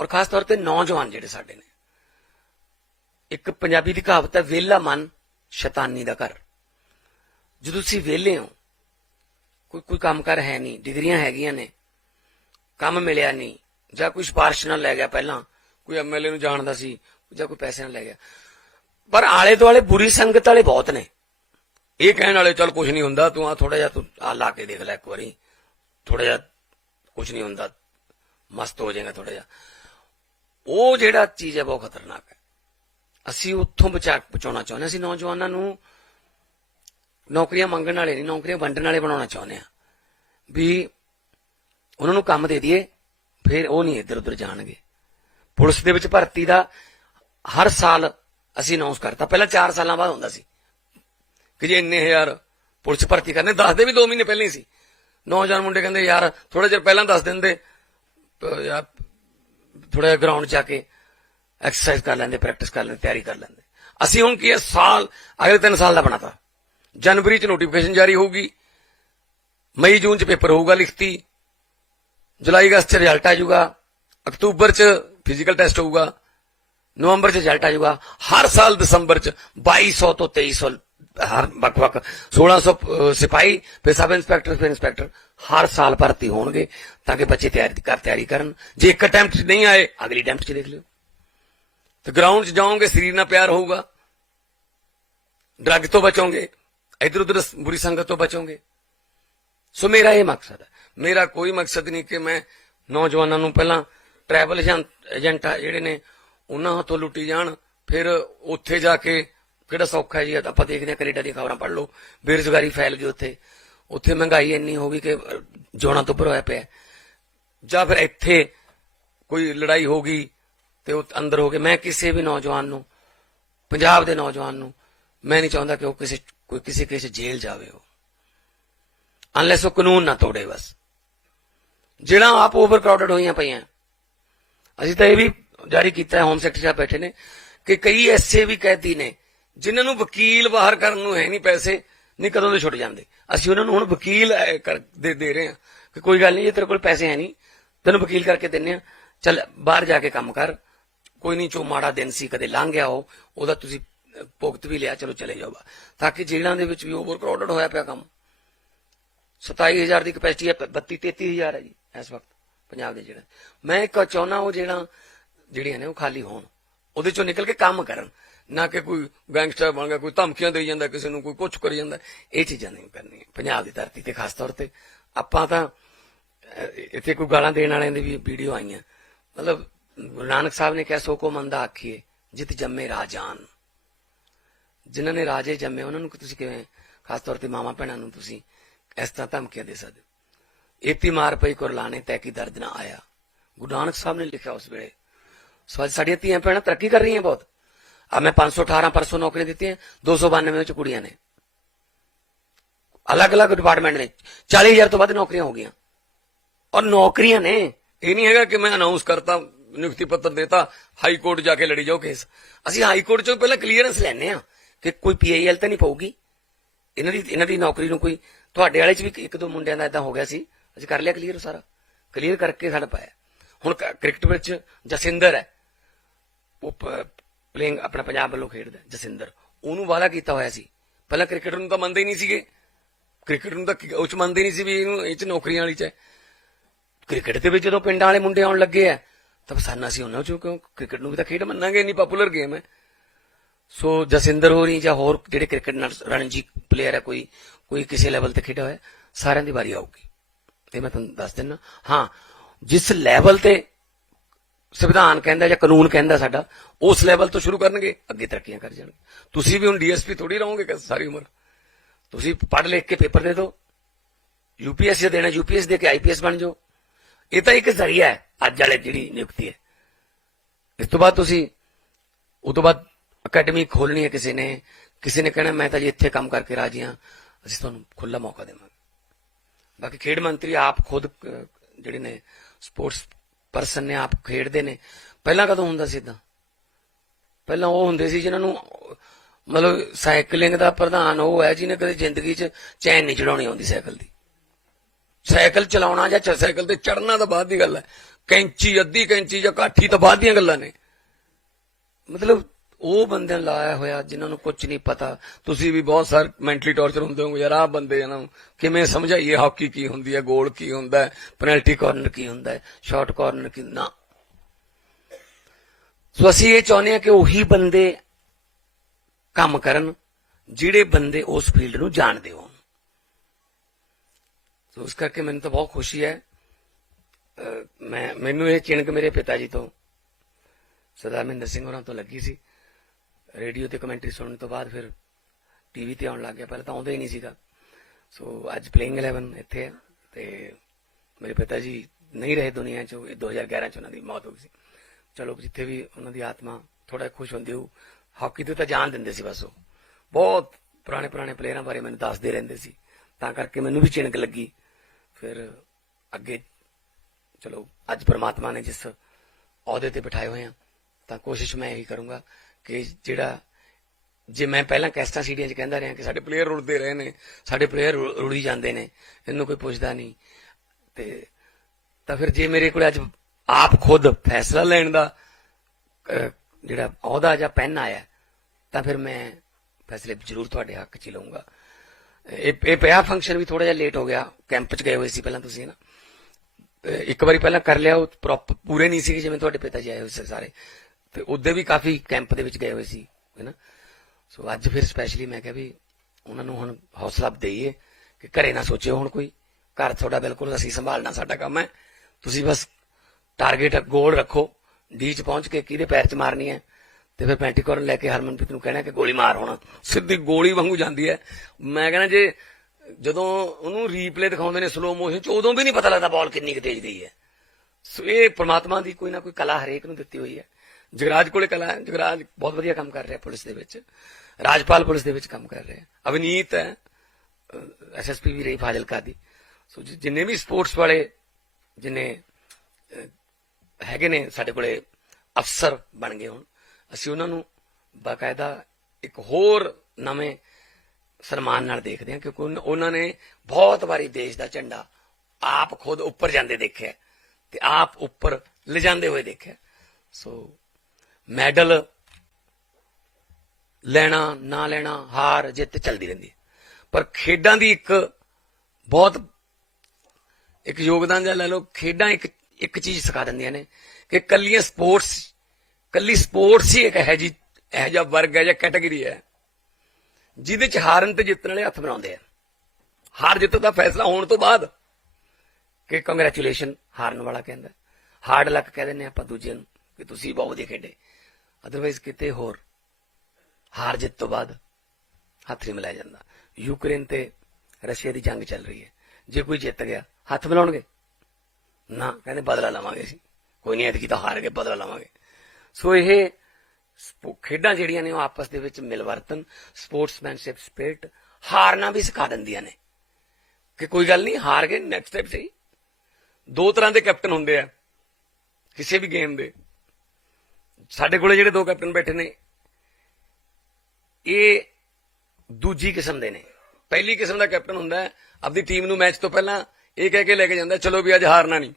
ਔਰ ਖਾਸ ਤੌਰ ਤੇ ਨੌਜਵਾਨ ਜਿਹੜੇ ਸਾਡੇ ਨੇ ਇੱਕ ਪੰਜਾਬੀ ਦੀ ਕਹਾਵਤ ਹੈ ਵੇਲਾ ਮਨ ਸ਼ੈਤਾਨੀ ਦਾ ਘਰ ਜਦੋਂ ਤੁਸੀਂ ਵੇਲੇ ਹੋ ਕੋਈ ਕੋਈ ਕੰਮ ਕਰ ਹੈ ਨਹੀਂ ਡਿਗਰੀਆਂ ਹੈਗੀਆਂ ਨੇ ਕੰਮ ਮਿਲਿਆ ਨਹੀਂ ਜਾਂ ਕੋਈ ਸਪਾਰਸ਼ ਨਾਲ ਲੈ ਗਿਆ ਪਹਿਲਾਂ ਕੋਈ ਐਮਐਲਏ ਨੂੰ ਜਾਣਦਾ ਸੀ ਜਾਂ ਕੋਈ ਪੈਸੇ ਨਾਲ ਲੈ ਗਿਆ ਪਰ ਆਲੇ ਦੁਆਲੇ ਬੁਰੀ ਸੰਗਤ ਵਾਲੇ ਬਹੁਤ ਨੇ ਇਹ ਕਹਿਣ ਵਾਲੇ ਚਲ ਕੁਝ ਨਹੀਂ ਹੁੰਦਾ ਤੂੰ ਆ ਥੋੜਾ ਜਿਹਾ ਤੂੰ ਆ ਲਾ ਕੇ ਦੇਖ ਲੈ ਇੱਕ ਵਾਰੀ ਥੋੜਾ ਜਿਹਾ ਕੁਝ ਨਹੀਂ ਹੁੰਦਾ ਮਸਤ ਹੋ ਜਾਏਗਾ ਥੋੜਾ ਜਿਹਾ ਉਹ ਜਿਹੜਾ ਚੀਜ਼ ਹੈ ਬਹੁਤ ਖਤਰਨਾਕ ਹੈ ਅਸੀਂ ਉੱਥੋਂ ਬਚਾ ਬਚਾਉਣਾ ਚਾਹੁੰਦੇ ਅਸੀਂ ਨੌਜਵਾਨਾਂ ਨੂੰ ਨੌਕਰੀਆਂ ਮੰਗਣ ਵਾਲੇ ਨਹੀਂ ਨੌਕਰੀਆਂ ਵੰਡਣ ਵਾਲੇ ਬਣਾਉਣਾ ਚਾਹੁੰਦੇ ਆ ਵੀ ਉਹਨਾਂ ਨੂੰ ਕੰਮ ਦੇ ਦਈਏ ਫਿਰ ਉਹ ਨਹੀਂ ਇੱਧਰ ਉੱਧਰ ਜਾਣਗੇ ਪੁਲਿਸ ਦੇ ਵਿੱਚ ਭਰਤੀ ਦਾ ਹਰ ਸਾਲ ਅਸੀਂ ਅਨਾਉਂਸ ਕਰਤਾ ਪਹਿਲਾਂ 4 ਸਾਲਾਂ ਬਾਅਦ ਹੁੰਦਾ ਸੀ ਕਿ ਜੇ ਇੰਨੇ ਹਜ਼ਾਰ ਪੁਲਿਸ ਭਰਤੀ ਕਰਨੇ ਦੱਸਦੇ ਵੀ 2 ਮਹੀਨੇ ਪਹਿਲਾਂ ਹੀ ਸੀ ਨੌਜਵਾਨ ਮੁੰਡੇ ਕਹਿੰਦੇ ਯਾਰ ਥੋੜਾ ਜਿਹਾ ਪਹਿਲਾਂ ਦੱਸ ਦਿੰਦੇ ਯਾਰ ਥੋੜਾ ਜਿਹਾ ਗਰਾਊਂਡ ਜਾ ਕੇ ਐਕਸਰਸਾਈਜ਼ ਕਰ ਲੈਂਦੇ ਪ੍ਰੈਕਟਿਸ ਕਰ ਲੈਂਦੇ ਤਿਆਰੀ ਕਰ ਲੈਂਦੇ ਅਸੀਂ ਹੁਣ ਕੀ ਹੈ ਸਾਲ ਅਗਲੇ 3 ਸਾਲ ਦਾ ਬਣਾਤਾ ਜਨਵਰੀ ਚ ਨੋਟੀਫਿਕੇਸ਼ਨ ਜਾਰੀ ਹੋਊਗੀ ਮਈ ਜੂਨ ਚ ਪੇਪਰ ਹੋਊਗਾ ਲਿਖਤੀ ਜੁਲਾਈ ਅਗਸਤ ਚ ਰਿਜ਼ਲਟ ਆ ਜਾਊਗਾ ਅਕਤੂਬਰ ਚ ਫਿਜ਼ੀਕਲ ਟੈਸਟ ਹੋਊਗਾ ਨਵੰਬਰ ਚ ਰਿਜ਼ਲਟ ਆ ਜਾਊਗਾ ਹਰ ਸਾਲ ਦਸੰਬਰ ਚ 2200 ਤੋਂ 2300 ਹਰ ਵੱਖ-ਵੱਖ 1600 ਸਿਪਾਈ ਫਿਰ ਸਬ ਇੰਸਪੈਕਟਰ ਫਿਰ ਇੰਸਪੈਕਟਰ ਹਰ ਸਾਲ ਭਰਤੀ ਹੋਣਗੇ ਤਾਂ ਕਿ ਬੱਚੇ ਤਿਆਰੀ ਕਰ ਤਿਆਰੀ ਕਰਨ ਜੇ ਇੱਕ ਅਟੈਂਪਟ ਨਹੀਂ ਆਏ ਅਗਲੀ ਅਟੈਂਪਟ 'ਚ ਦੇਖ ਲਿਓ ਤੇ ਗਰਾਊਂਡ 'ਚ ਜਾਓਗੇ ਸਰੀਰ ਨਾਲ ਪਿਆਰ ਹੋਊਗਾ ਡਰੱਗ ਤੋਂ ਬਚੋਗੇ ਇਧਰ ਉਧਰ ਬੁਰੀ ਸੰਗਤ ਤੋਂ ਬਚੋਗੇ ਸੋ ਮੇਰਾ ਇਹ ਮਕਸਦ ਹੈ ਮੇਰਾ ਕੋਈ ਮਕਸਦ ਨਹੀਂ ਕਿ ਮੈਂ ਨੌਜਵਾਨਾਂ ਨੂੰ ਪਹਿਲਾਂ ਟਰੈਵਲ ਏਜੰਟ ਜਿਹੜੇ ਨੇ ਉਹਨਾਂ ਤੋਂ ਲੁੱਟੀ ਜਾਣ ਫਿਰ ਉੱਥੇ ਜਾ ਕੇ ਕਿਹੜਾ ਸੌਖਾ ਜੀ ਆਪਾਂ ਦੇਖਦੇ ਆ ਕੈਨੇਡਾ ਦੀਆਂ ਖਬਰਾਂ ਪੜ੍ਹ ਲਓ ਬੇਰੁਜ਼ਗਾਰੀ ਫੈਲ ਗਈ ਉੱਥੇ ਉੱਥੇ ਮਹਿੰਗਾਈ ਇੰਨੀ ਹੋ ਗਈ ਕਿ ਜੋਣਾ ਤੋਂ ਭਰ ਹੋਇਆ ਪਿਆ ਜਾਂ ਫਿਰ ਇੱਥੇ ਕੋਈ ਲੜਾਈ ਹੋ ਗਈ ਤੇ ਉਹ ਅੰਦਰ ਹੋ ਕੇ ਮੈਂ ਕਿਸੇ ਵੀ ਨੌਜਵਾਨ ਨੂੰ ਪੰਜਾਬ ਦੇ ਨੌਜਵਾਨ ਨੂੰ ਮੈਂ ਨਹੀਂ ਚਾਹੁੰਦਾ ਕਿ ਉਹ ਕਿਸੇ ਕੋਈ ਕਿਸੇ ਕਿਸੇ ਜੇਲ੍ਹ ਜਾਵੇ ਉਹ ਅਨਲੈਸ ਉਹ ਕਾਨੂੰਨ ਨਾ ਤੋੜੇ ਬਸ ਜਿਹੜਾ ਆਪ ਓਵਰ ਕਰਾਊਡਡ ਹੋਈਆਂ ਪਈਆਂ ਅਸੀਂ ਤਾਂ ਇਹ ਵੀ ਜਾਰੀ ਕੀਤਾ ਹੈ ਹੋਮ ਸੈਕਟਰੀ ਸਾਹਿਬ ਬੈਠੇ ਨੇ ਕਿ ਕਈ ਐਸੇ ਵੀ ਕੈਦੀ ਨੇ ਜਿਨ੍ਹਾਂ ਨੂੰ ਵਕੀਲ ਬਾਹਰ ਕਰਨ ਨੂੰ ਹੈ ਨਹੀਂ ਪੈਸੇ ਨਹੀਂ ਕਦੋਂ ਦੇ ਛੁੱਟ ਜਾਂਦੇ ਅਸੀਂ ਉਹਨਾਂ ਨੂੰ ਹੁਣ ਵਕੀਲ ਦੇ ਦੇ ਰਹੇ ਹਾਂ ਕਿ ਕੋਈ ਗੱਲ ਨਹੀਂ ਇਹ ਤੇਰੇ ਕੋਲ ਪੈਸੇ ਹੈ ਨਹੀਂ ਤੈਨੂੰ ਵਕੀਲ ਕਰਕੇ ਦਿੰਨੇ ਆ ਚੱਲ ਬਾਹਰ ਜਾ ਕੇ ਕੰਮ ਕਰ ਕੋਈ ਨਹੀਂ ਚੋ ਮਾੜਾ ਦਿਨ ਸੀ ਕਦੇ ਲੰਘ ਗਿਆ ਉਹ ਉਹਦਾ ਤੁਸੀਂ ਭੁਗਤ ਵੀ ਲਿਆ ਚਲੋ ਚਲੇ ਜਾਓ ਤਾਂ ਕਿ ਜੇਲ੍ਹਾਂ ਦੇ ਵਿੱਚ ਵੀ ਓਵਰ ਕਰਾਊਡਡ ਹੋਇਆ ਪਿਆ ਕੰਮ 27000 ਦੀ ਕਪੈਸਿਟੀ ਹੈ 32 33000 ਹੈ ਜੀ ਇਸ ਵਕਤ ਪੰਜਾਬ ਦੇ ਜਿਹੜਾ ਮੈਂ ਇੱਕ ਚਾਹਣਾ ਉਹ ਜਿਹੜਾ ਜਿਹੜੀਆਂ ਨੇ ਉਹ ਖਾਲੀ ਹੋਣ ਉਹਦੇ ਚੋਂ ਨਿਕਲ ਕੇ ਕੰਮ ਕਰਨ ਨਾ ਕਿ ਕੋਈ ਗੈਂਗਸਟਰ ਬਣ ਗਿਆ ਕੋਈ ਧਮਕੀਆਂ ਦੇਈ ਜਾਂਦਾ ਕਿਸੇ ਨੂੰ ਕੋਈ ਕੁਝ ਕਰੀ ਜਾਂਦਾ ਇਹ ਚੀਜ਼ਾਂ ਨਹੀਂ ਕਰਨੀਆਂ ਪੰਜਾਬ ਦੀ ਧਰਤੀ ਤੇ ਖਾਸ ਤੌਰ ਤੇ ਆਪਾਂ ਤਾਂ ਇੱਥੇ ਕੋਈ ਗਾਲਾਂ ਦੇਣ ਵਾਲਿਆਂ ਦੀ ਵੀ ਵੀਡੀਓ ਆਈਆਂ ਮਤਲਬ ਗੁਰੂ ਨਾਨਕ ਸਾਹਿਬ ਨੇ ਕਿਹਾ ਸੋ ਕੋ ਮੰਦਾ ਆਖੀਏ ਜਿਤ ਜੰਮੇ ਰਾਜਾਨ ਜਿਨ੍ਹਾਂ ਨੇ ਰਾਜੇ ਜੰਮੇ ਉਹਨਾਂ ਨੂੰ ਤੁਸੀਂ ਕਿਵੇਂ ਖਾਸ ਤੌਰ ਤੇ ਮਾਮਾ ਭੈਣਾਂ ਨੂੰ ਤੁਸੀਂ ਇਸ ਤਰ੍ਹਾਂ ਧਮਕੀਆਂ ਦੇ ਸਕਦੇ ਇਤੀ ਮਾਰ ਪਈ ਕੁਰਲਾਣੇ ਤੈ ਕੀ ਦਰਦ ਨਾ ਆਇਆ ਗੁਰੂ ਨਾਨਕ ਸਾਹਿਬ ਨੇ ਲਿਖਿਆ ਉਸ ਵੇਲੇ ਸੋ ਅੱਜ ਸਾਡੀਆਂ ਧੀਆਂ ਭੈਣਾਂ ਤਰੱਕੀ ਕਰ ਰਹੀਆਂ ਬਹੁਤ ਆ ਮੈਂ 518 ਪਰਸੋਂ ਨੌਕਰੀ ਦਿੱਤੀ ਹੈ 292 ਵਿੱਚ ਕੁੜੀਆਂ ਨੇ ਅਲੱਗ-ਅਲੱਗ ਡਿਪਾਰਟਮੈਂਟ ਨੇ 40000 ਤੋਂ ਵੱਧ ਨੌਕਰੀਆਂ ਹੋ ਗਈਆਂ ਔਰ ਨੌਕਰੀਆਂ ਨੇ ਇਹ ਨਹੀਂ ਹੈਗਾ ਕਿ ਮੈਂ ਅਨਾਉਂਸ ਕਰਤਾ ਨਿਯੁਕਤੀ ਪੱਤਰ ਦੇਤਾ ਹਾਈ ਕੋਰਟ ਜਾ ਕੇ ਲੜੀ ਜਾਓ ਕੇਸ ਅਸੀਂ ਹਾਈ ਕੋਰਟ ਚੋਂ ਪਹਿਲਾਂ ਕਲੀਅਰੈਂਸ ਲੈਣੇ ਆ ਕਿ ਕੋਈ ਪੀਆਈਐਲ ਤਾਂ ਨਹੀਂ ਪਾਉਗੀ ਇਹਨਾਂ ਦੀ ਇਹਨਾਂ ਦੀ ਨੌਕਰੀ ਨੂੰ ਕੋਈ ਤੁਹਾਡੇ ਵਾਲੇ ਚ ਵੀ ਇੱਕ ਦੋ ਮੁੰਡਿਆਂ ਦਾ ਇਦਾਂ ਹੋ ਗਿਆ ਸੀ ਅਸੀਂ ਕਰ ਲਿਆ ਕਲੀਅਰ ਸਾਰਾ ਕਲੀਅਰ ਕਰਕੇ ਸਾਡਾ ਪਾਇਆ ਹੁਣ ਕ੍ਰਿਕਟ ਵਿੱਚ ਜਸਿੰਦਰ ਹੈ ਉਹ ਪਲੇਇੰਗ ਆਪਣਾ ਪੰਜਾਬ ਵੱਲੋਂ ਖੇਡਦਾ ਜਸਿੰਦਰ ਉਹਨੂੰ ਵਾਲਾ ਕੀਤਾ ਹੋਇਆ ਸੀ ਪਹਿਲਾਂ ਕ੍ਰਿਕਟਰ ਨੂੰ ਤਾਂ ਮੰਨਦੇ ਹੀ ਨਹੀਂ ਸੀਗੇ ਕ੍ਰਿਕਟ ਨੂੰ ਤਾਂ ਉਹ ਚ ਮੰਨਦੇ ਨਹੀਂ ਸੀ ਵੀ ਇਹਨੂੰ ਇਹ ਚ ਨੌਕਰੀਆਂ ਵਾਲੀ ਚ ਹੈ ਕ੍ਰਿਕਟ ਦੇ ਵਿੱਚ ਜਦੋਂ ਪਿੰਡਾਂ ਵਾਲੇ ਮੁੰਡੇ ਆਉਣ ਲੱਗੇ ਆ ਤਾਂ ਪਸਾਨਾ ਸੀ ਉਹਨਾਂ ਚੋਂ ਕਿਉਂ ਕ੍ਰਿਕਟ ਨੂੰ ਵੀ ਤਾਂ ਖੇਡ ਮੰਨਾਂਗੇ ਇੰਨੀ ਪਪੂਲਰ ਗੇਮ ਹੈ ਸੋ ਜਸਿੰਦਰ ਹੋਰੀ ਜਾਂ ਹੋਰ ਜਿਹੜੇ ਕ੍ਰਿਕਟ ਨਾਲ ਰਣਜੀ ਪਲੇਅਰ ਹੈ ਕੋਈ ਕੋਈ ਕਿਸੇ ਲੈਵਲ ਤੇ ਖੇਡਿਆ ਹੋਇਆ ਸਾਰਿਆਂ ਦੀ ਵਾਰੀ ਆਊਗੀ ਇਹ ਮੈਂ ਤੁਹਾਨੂੰ ਦੱਸ ਦਿੰਨਾ ਹਾਂ ਜਿਸ ਲੈਵਲ ਤੇ ਸੰਵਿਧਾਨ ਕਹਿੰਦਾ ਜਾਂ ਕਾਨੂੰਨ ਕਹਿੰਦਾ ਸਾਡਾ ਉਸ ਲੈਵਲ ਤੋਂ ਸ਼ੁਰੂ ਕਰਨਗੇ ਅੱਗੇ ਤਰੱਕੀਆਂ ਕਰ ਜਾਣਗੇ ਤੁਸੀਂ ਵੀ ਹੁਣ ਡੀਐਸਪੀ ਥੋੜੀ ਰਹੋਗੇ ਕਿ ਸਾਰੀ ਉਮਰ ਤੁਸੀਂ ਪੜ੍ਹ ਲਿਖ ਕੇ ਪੇਪਰ ਦੇ ਦਿਓ ਯੂਪੀਐਸਸੀ ਦੇਣਾ ਯੂਪੀਐਸ ਦੇ ਕੇ ਆਈਪੀਐਸ ਬਣ ਜਾਓ ਇਹ ਤਾਂ ਇੱਕ ਜ਼ਰੀਆ ਹੈ ਅੱਜ ਵਾਲੇ ਜਿਹੜੀ ਨਿਯੁਕਤੀ ਹੈ ਇਸ ਤੋਂ ਬਾਅਦ ਤੁਸੀਂ ਉਸ ਤੋਂ ਬਾਅਦ ਅਕੈਡਮੀ ਖੋਲਣੀ ਹੈ ਕਿਸੇ ਨੇ ਕਿਸੇ ਨੇ ਕਹਿਣਾ ਮੈਂ ਤਾਂ ਜੀ ਇੱਥੇ ਕੰਮ ਕਰਕੇ ਰਾਜੀ ਹਾਂ ਅਸੀਂ ਤੁਹਾਨੂੰ ਖੁੱਲਾ ਮੌਕਾ ਦੇਵਾਂਗੇ ਬਾਕੀ ਖੇਡ ਮੰਤਰੀ ਆਪ ਖੁਦ ਜਿਹੜੇ ਨੇ ਸਪੋਰਟਸ ਪਰਸਨ ਨੇ ਆਪ ਖੇਡਦੇ ਨੇ ਪਹਿਲਾਂ ਕਦੋਂ ਹੁੰਦਾ ਸੀ ਇਦਾਂ ਪਹਿਲਾਂ ਉਹ ਹੁੰਦੇ ਸੀ ਜਿਨ੍ਹਾਂ ਨੂੰ ਮਤਲਬ ਸਾਈਕਲਿੰਗ ਦਾ ਪ੍ਰਧਾਨ ਉਹ ਹੈ ਜਿਹਨੇ ਕਦੇ ਜ਼ਿੰਦਗੀ 'ਚ ਚੈਨ ਨਹੀਂ ਚੜਾਉਣੀ ਆਉਂਦੀ ਸਾਈਕਲ ਦੀ ਸਾਈਕਲ ਚਲਾਉਣਾ ਜਾਂ ਸਾਈਕਲ ਤੇ ਚੜਨਾ ਤਾਂ ਬਾਅਦ ਦੀ ਗੱਲ ਹੈ ਕੈਂਚੀ ਅੱਧੀ ਕੈਂਚੀ ਜਾਂ ਕਾਠੀ ਤਾਂ ਬਾਅਦ ਦੀਆਂ ਗੱਲਾਂ ਨੇ ਮਤਲਬ ਉਹ ਬੰਦੇ ਲਾਇਆ ਹੋਇਆ ਜਿਨ੍ਹਾਂ ਨੂੰ ਕੁਝ ਨਹੀਂ ਪਤਾ ਤੁਸੀਂ ਵੀ ਬਹੁਤ ਸਾਰ ਮੈਂਟਲੀ ਟੌਰਚਰ ਹੁੰਦੇ ਹੋ ਯਾਰ ਆਹ ਬੰਦੇ ਇਹਨਾਂ ਨੂੰ ਕਿਵੇਂ ਸਮਝਾਈਏ ਹਾਕੀ ਕੀ ਹੁੰਦੀ ਹੈ ਗੋਲ ਕੀ ਹੁੰਦਾ ਹੈ ਪੈਨਲਟੀ ਕਾਰਨਰ ਕੀ ਹੁੰਦਾ ਹੈ ਸ਼ਾਰਟ ਕਾਰਨਰ ਕੀ ਨਾ ਸੋ ਅਸੀਂ ਇਹ ਚਾਹੁੰਦੇ ਹਾਂ ਕਿ ਉਹੀ ਬੰਦੇ ਕੰਮ ਕਰਨ ਜਿਹੜੇ ਬੰਦੇ ਉਸ ਫੀਲਡ ਨੂੰ ਜਾਣਦੇ ਹੋਣ ਸੋ ਉਸ ਕਰਕੇ ਮੈਨੂੰ ਤਾਂ ਬਹੁਤ ਖੁਸ਼ੀ ਹੈ ਮੈਂ ਮੈਨੂੰ ਇਹ ਚਿੰਗ ਮੇਰੇ ਪਿਤਾ ਜੀ ਤੋਂ ਸਰਦਾਰ ਮਿੰਦਰ ਸਿੰਘ ਹੋਰਾਂ ਤੋਂ ਲੱਗੀ ਸੀ ਰੇਡੀਓ ਤੇ ਕਮੈਂਟਰੀ ਸੁਣਨ ਤੋਂ ਬਾਅਦ ਫਿਰ ਟੀਵੀ ਤੇ ਆਉਣ ਲੱਗ ਗਿਆ ਪਹਿਲਾਂ ਤਾਂ ਆਉਂਦਾ ਹੀ ਨਹੀਂ ਸੀਗਾ ਸੋ ਅੱਜ ਪਲੇਇੰਗ 11 ਇੱਥੇ ਹੈ ਤੇ ਮੇਰੇ ਪਿਤਾ ਜੀ ਨਹੀਂ ਰਹੇ ਦੁਨੀਆ 'ਚ 2011 'ਚ ਉਹਨਾਂ ਦੀ ਮੌਤ ਹੋ ਗਈ ਸੀ ਚਲੋ ਜਿੱਥੇ ਵੀ ਉਹਨਾਂ ਦੀ ਆਤਮਾ ਥੋੜਾ ਖੁਸ਼ ਹੁੰਦੀ ਹੋ ਹਾਕੀ ਤੇ ਤਾਂ ਜਾਣ ਦਿੰਦੇ ਸੀ ਬਸ ਉਹ ਬਹੁਤ ਪੁਰਾਣੇ ਪੁਰਾਣੇ ਪਲੇਅਰਾਂ ਬਾਰੇ ਮੈਨੂੰ ਦੱਸਦੇ ਰਹਿੰਦੇ ਸੀ ਤਾਂ ਕਰਕੇ ਮੈਨੂੰ ਵੀ ਚਿੰਕ ਲੱਗੀ ਫਿਰ ਅੱਗੇ ਚਲੋ ਅੱਜ ਪ੍ਰਮਾਤਮਾ ਨੇ ਜਿਸ ਅਹੁਦੇ ਤੇ ਬਿਠਾਏ ਹੋਏ ਆ ਤਾਂ ਕੋਸ਼ਿਸ਼ ਮੈਂ ਇਹੀ ਕਰੂੰਗਾ ਕਿ ਜਿਹੜਾ ਜੇ ਮੈਂ ਪਹਿਲਾਂ ਕੈਸਟਾ ਸੀੜੀਆਂ 'ਚ ਕਹਿੰਦਾ ਰਿਹਾ ਕਿ ਸਾਡੇ ਪਲੇਅਰ ਰੁੜਦੇ ਰਹੇ ਨੇ ਸਾਡੇ ਪਲੇਅਰ ਰੁੜੀ ਜਾਂਦੇ ਨੇ ਇਹਨੂੰ ਕੋਈ ਪੁੱਛਦਾ ਨਹੀਂ ਤੇ ਤਾਂ ਫਿਰ ਜੇ ਮੇਰੇ ਕੋਲ ਅੱਜ ਆਪ ਖੁਦ ਫੈਸਲਾ ਲੈਣ ਦਾ ਜਿਹੜਾ ਅਹੁਦਾ ਜਾਂ ਪੈਨ ਆਇਆ ਤਾਂ ਫਿਰ ਮੈਂ ਫੈਸਲੇ ਜ਼ਰੂਰ ਤੁਹਾਡੇ ਹੱਕ 'ਚ ਲਵਾਂਗਾ ਇਹ ਇਹ ਪਿਆ ਫੰਕਸ਼ਨ ਵੀ ਥੋੜਾ ਜਿਹਾ ਲੇਟ ਹੋ ਗਿਆ ਕੈਂਪ 'ਚ ਗਏ ਹੋਏ ਸੀ ਪਹਿਲਾਂ ਤੁਸੀਂ ਨਾ ਇੱਕ ਵਾਰੀ ਪਹਿਲਾਂ ਕਰ ਲਿਆ ਉਹ ਪੂਰੇ ਨਹੀਂ ਸੀ ਜਿਵੇਂ ਤੁਹਾਡੇ ਪਿਤਾ ਜੀ ਆਏ ਹੋਏ ਸਾਰੇ ਤੇ ਉਹਦੇ ਵੀ ਕਾਫੀ ਕੈਂਪ ਦੇ ਵਿੱਚ ਗਏ ਹੋਏ ਸੀ ਹੈਨਾ ਸੋ ਅੱਜ ਫਿਰ ਸਪੈਸ਼ਲੀ ਮੈਂ ਕਿਹਾ ਵੀ ਉਹਨਾਂ ਨੂੰ ਹੁਣ ਹੌਸਲਾ ਦੇਈਏ ਕਿ ਘਰੇ ਨਾ ਸੋਚਿਓ ਹੁਣ ਕੋਈ ਘਰ ਤੁਹਾਡਾ ਬਿਲਕੁਲ ਅਸੀਂ ਸੰਭਾਲਣਾ ਸਾਡਾ ਕੰਮ ਹੈ ਤੁਸੀਂ ਬਸ ਟਾਰਗੇਟ ਗੋਲ ਰੱਖੋ ਡੀ ਚ ਪਹੁੰਚ ਕੇ ਕਿਹਦੇ ਪੈਰ 'ਚ ਮਾਰਨੀ ਹੈ ਤੇ ਫਿਰ ਪੈਂਟੀਕੋਰਨ ਲੈ ਕੇ ਹਰਮਨਪ੍ਰੀਤ ਨੂੰ ਕਹਿਣਾ ਕਿ ਗੋਲੀ ਮਾਰ ਹੁਣ ਸਿੱਧੀ ਗੋਲੀ ਵਾਂਗੂ ਜਾਂਦੀ ਹੈ ਮੈਂ ਕਹਿੰਦਾ ਜੇ ਜਦੋਂ ਉਹਨੂੰ ਰੀਪਲੇ ਦਿਖਾਉਂਦੇ ਨੇ ਸਲੋ ਮੋਸ਼ਨ 'ਚ ਉਦੋਂ ਵੀ ਨਹੀਂ ਪਤਾ ਲੱਗਦਾ ਬਾਲ ਕਿੰਨੀ ਤੇਜ਼ ਗਈ ਹੈ ਸੋ ਇਹ ਪ੍ਰਮਾਤਮਾ ਦੀ ਕੋਈ ਨਾ ਕੋਈ ਕਲਾ ਹਰੇਕ ਨੂੰ ਦਿੱਤੀ ਹੋਈ ਹੈ ਜਗਰਾਜ ਕੋਲੇ ਕਲਾ ਹੈ ਜਗਰਾਜ ਬਹੁਤ ਵਧੀਆ ਕੰਮ ਕਰ ਰਿਹਾ ਪੁਲਿਸ ਦੇ ਵਿੱਚ ਰਾਜਪਾਲ ਪੁਲਿਸ ਦੇ ਵਿੱਚ ਕੰਮ ਕਰ ਰਿਹਾ ਅਵਨੀਤ ਹੈ ਐਸਐਸਪੀ ਵੀ ਰਹੀ ਫਾਜ਼ਿਲਕਾ ਦੀ ਸੋ ਜਿੰਨੇ ਵੀ ਸਪੋਰਟਸ ਵਾਲੇ ਜਿੰਨੇ ਹੈਗੇ ਨੇ ਸਾਡੇ ਕੋਲੇ ਅਫਸਰ ਬਣ ਗਏ ਹੁਣ ਅਸੀਂ ਉਹਨਾਂ ਨੂੰ ਬਾਕਾਇਦਾ ਇੱਕ ਹੋਰ ਨਵੇਂ ਸਨਮਾਨ ਨਾਲ ਦੇਖਦੇ ਹਾਂ ਕਿਉਂਕਿ ਉਹਨਾਂ ਨੇ ਬਹੁਤ ਵਾਰੀ ਦੇਸ਼ ਦਾ ਝੰਡਾ ਆਪ ਖੁਦ ਉੱਪਰ ਜਾਂਦੇ ਦੇਖਿਆ ਤੇ ਆਪ ਉੱਪਰ ਲਿਜਾਂਦੇ ਹੋਏ ਦੇਖਿਆ ਸੋ ਮੈਡਲ ਲੈਣਾ ਨਾ ਲੈਣਾ ਹਾਰ ਜਿੱਤ ਚੱਲਦੀ ਰਹਿੰਦੀ ਹੈ ਪਰ ਖੇਡਾਂ ਦੀ ਇੱਕ ਬਹੁਤ ਇੱਕ ਯੋਗਦਾਨ ਜਿਹਾ ਲੈ ਲਓ ਖੇਡਾਂ ਇੱਕ ਇੱਕ ਚੀਜ਼ ਸਿਖਾ ਦਿੰਦੀਆਂ ਨੇ ਕਿ ਕੱਲੀਆਂ ਸਪੋਰਟਸ ਕੱਲੀ ਸਪੋਰਟਸ ਹੀ ਇੱਕ ਹੈ ਜੀ ਇਹ ਜਿਹਾ ਵਰਗ ਹੈ ਜਾਂ ਕੈਟਾਗਰੀ ਹੈ ਜਿਹਦੇ ਚ ਹਾਰਨ ਤੇ ਜਿੱਤਣ ਵਾਲੇ ਹੱਥ ਬਣਾਉਂਦੇ ਆ ਹਾਰ ਜਿੱਤ ਦਾ ਫੈਸਲਾ ਹੋਣ ਤੋਂ ਬਾਅਦ ਕਿ ਕੰਗ੍ਰੈਚੁਲੇਸ਼ਨ ਹਾਰਨ ਵਾਲਾ ਕਹਿੰਦਾ ਹਾਰਡ ਲੱਕ ਕਹਿ ਦਿੰਦੇ ਆਪਾਂ ਦੂਜੇ ਨੂੰ ਕਿ ਤੁਸੀਂ ਬਹੁਤ ਵਧੀਆ ਖੇਡੇ ਅਦਰਵਾਈਜ਼ ਕਿਤੇ ਹੋਰ ਹਾਰ ਜਿੱਤ ਤੋਂ ਬਾਅਦ ਹੱਥ ਨਹੀਂ ਮਿਲਾਇਆ ਜਾਂਦਾ ਯੂਕਰੇਨ ਤੇ ਰਸ਼ੀਆ ਦੀ ਜੰਗ ਚੱਲ ਰਹੀ ਹੈ ਜੇ ਕੋਈ ਜਿੱਤ ਗਿਆ ਹੱਥ ਮਿਲਾਉਣਗੇ ਨਾ ਕਹਿੰਦੇ ਬਦਲਾ ਲਵਾਂਗੇ ਅਸੀਂ ਕੋਈ ਨਹੀਂ ਐਤਕੀ ਤਾਂ ਹਾਰ ਕੇ ਬਦਲਾ ਲਵਾਂਗੇ ਸੋ ਇਹ ਖੇਡਾਂ ਜਿਹੜੀਆਂ ਨੇ ਉਹ ਆਪਸ ਦੇ ਵਿੱਚ ਮਿਲਵਰਤਨ ਸਪੋਰਟਸਮੈਨਸ਼ਿਪ ਸਪਿਰਟ ਹਾਰਨਾ ਵੀ ਸਿਖਾ ਦਿੰਦੀਆਂ ਨੇ ਕਿ ਕੋਈ ਗੱਲ ਨਹੀਂ ਹਾਰ ਗਏ ਨੈਕਸਟ ਸਟੈਪ ਸਹੀ ਦੋ ਤਰ੍ਹਾਂ ਦੇ ਕੈਪਟਨ ਹੁੰਦੇ ਆ ਕਿਸੇ ਵੀ ਗੇਮ ਦੇ ਸਾਡੇ ਕੋਲੇ ਜਿਹੜੇ ਦੋ ਕੈਪਟਨ ਬੈਠੇ ਨੇ ਇਹ ਦੂਜੀ ਕਿਸਮ ਦੇ ਨੇ ਪਹਿਲੀ ਕਿਸਮ ਦਾ ਕੈਪਟਨ ਹੁੰਦਾ ਆਪਣੀ ਟੀਮ ਨੂੰ ਮੈਚ ਤੋਂ ਪਹਿਲਾਂ ਇਹ ਕਹਿ ਕੇ ਲੈ ਕੇ ਜਾਂਦਾ ਚਲੋ ਵੀ ਅੱਜ ਹਾਰਨਾ ਨਹੀਂ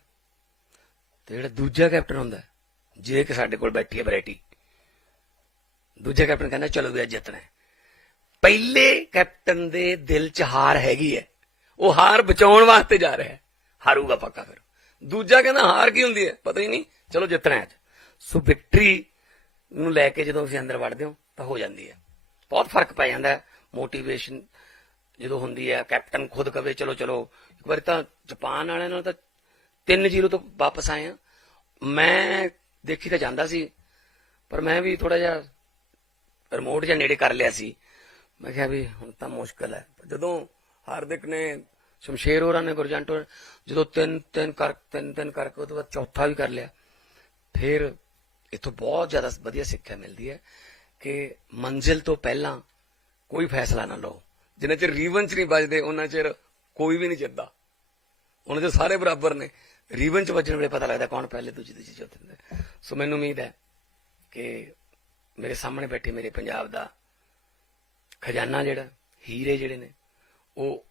ਤੇ ਜਿਹੜਾ ਦੂਜਾ ਕੈਪਟਨ ਹੁੰਦਾ ਜੇ ਕਿ ਸਾਡੇ ਕੋਲ ਬੈਠੀ ਹੈ ਵੈਰਾਈਟੀ ਦੂਜਾ ਕੈਪਟਨ ਕਹਿੰਦਾ ਚਲੋ ਵੀ ਅੱਜ ਜਿੱਤਣਾ ਪਹਿਲੇ ਕੈਪਟਨ ਦੇ ਦਿਲ 'ਚ ਹਾਰ ਹੈਗੀ ਹੈ ਉਹ ਹਾਰ ਬਚਾਉਣ ਵਾਸਤੇ ਜਾ ਰਿਹਾ ਹੈ ਹਾਰੂਗਾ ਪੱਕਾ ਫਿਰ ਦੂਜਾ ਕਹਿੰਦਾ ਹਾਰ ਕੀ ਹੁੰਦੀ ਹੈ ਪਤਾ ਹੀ ਨਹੀਂ ਚਲੋ ਜਿੱਤਣਾ ਹੈ ਸੋ ਵਿਕਟਰੀ ਨੂੰ ਲੈ ਕੇ ਜਦੋਂ ਤੁਸੀਂ ਅੰਦਰ ਵੜਦੇ ਹੋ ਤਾਂ ਹੋ ਜਾਂਦੀ ਹੈ ਬਹੁਤ ਫਰਕ ਪੈ ਜਾਂਦਾ ਹੈ ਮੋਟੀਵੇਸ਼ਨ ਜਦੋਂ ਹੁੰਦੀ ਹੈ ਕੈਪਟਨ ਖੁਦ ਕਵੇ ਚਲੋ ਚਲੋ ਇੱਕ ਵਾਰ ਤਾਂ ਜਾਪਾਨ ਵਾਲਿਆਂ ਨਾਲ ਤਾਂ 3-0 ਤੋਂ ਵਾਪਸ ਆਏ ਆ ਮੈਂ ਦੇਖੀ ਤਾਂ ਜਾਂਦਾ ਸੀ ਪਰ ਮੈਂ ਵੀ ਥੋੜਾ ਜਿਹਾ ਰਿਮੋਟ ਜਾਂ ਨੇੜੇ ਕਰ ਲਿਆ ਸੀ ਮੈਂ ਕਿਹਾ ਵੀ ਹੁਣ ਤਾਂ ਮੁਸ਼ਕਲ ਹੈ ਜਦੋਂ ਹਾਰਦਿਕ ਨੇ ਸ਼ਮਸ਼ੇਰ ਹੋਰਾਂ ਨੇ ਗੁਰਜੰਟ ਜਦੋਂ ਤਿੰਨ ਤਿੰਨ ਕਰ ਤਿੰਨ ਤਿੰਨ ਕਰਕੇ ਉਹਦੇ ਬਾਅਦ ਚੌਥਾ ਵੀ ਕਰ ਲਿਆ ਫਿਰ ਇਥੋਂ ਬਹੁਤ ਜ਼ਿਆਦਾ ਵਧੀਆ ਸਿੱਖਿਆ ਮਿਲਦੀ ਹੈ ਕਿ ਮੰਜ਼ਿਲ ਤੋਂ ਪਹਿਲਾਂ ਕੋਈ ਫੈਸਲਾ ਨਾ ਲਓ ਜਿੰਨੇ ਚਿਰ ਰੀਵਨ ਚ ਨਹੀਂ ਵੱਜਦੇ ਉਹਨਾਂ ਚਿਰ ਕੋਈ ਵੀ ਨਹੀਂ ਜਿੱਤਦਾ ਉਹਨਾਂ ਦੇ ਸਾਰੇ ਬਰਾਬਰ ਨੇ ਰੀਵਨ ਚ ਵੱਜਣ ਵੇਲੇ ਪਤਾ ਲੱਗਦਾ ਕੌਣ ਪਹਿਲੇ ਦੂਜੀ ਦੂਜੀ ਚੌਥੇ ਸੋ ਮੈਨੂੰ ਉਮੀਦ ਹੈ ਕਿ ਮੇਰੇ ਸਾਹਮਣੇ ਬੈਠੇ ਮੇਰੇ ਪੰਜਾਬ ਦਾ ਖਜ਼ਾਨਾ ਜਿਹੜਾ ਹੀਰੇ ਜਿਹੜੇ ਨੇ ਉਹ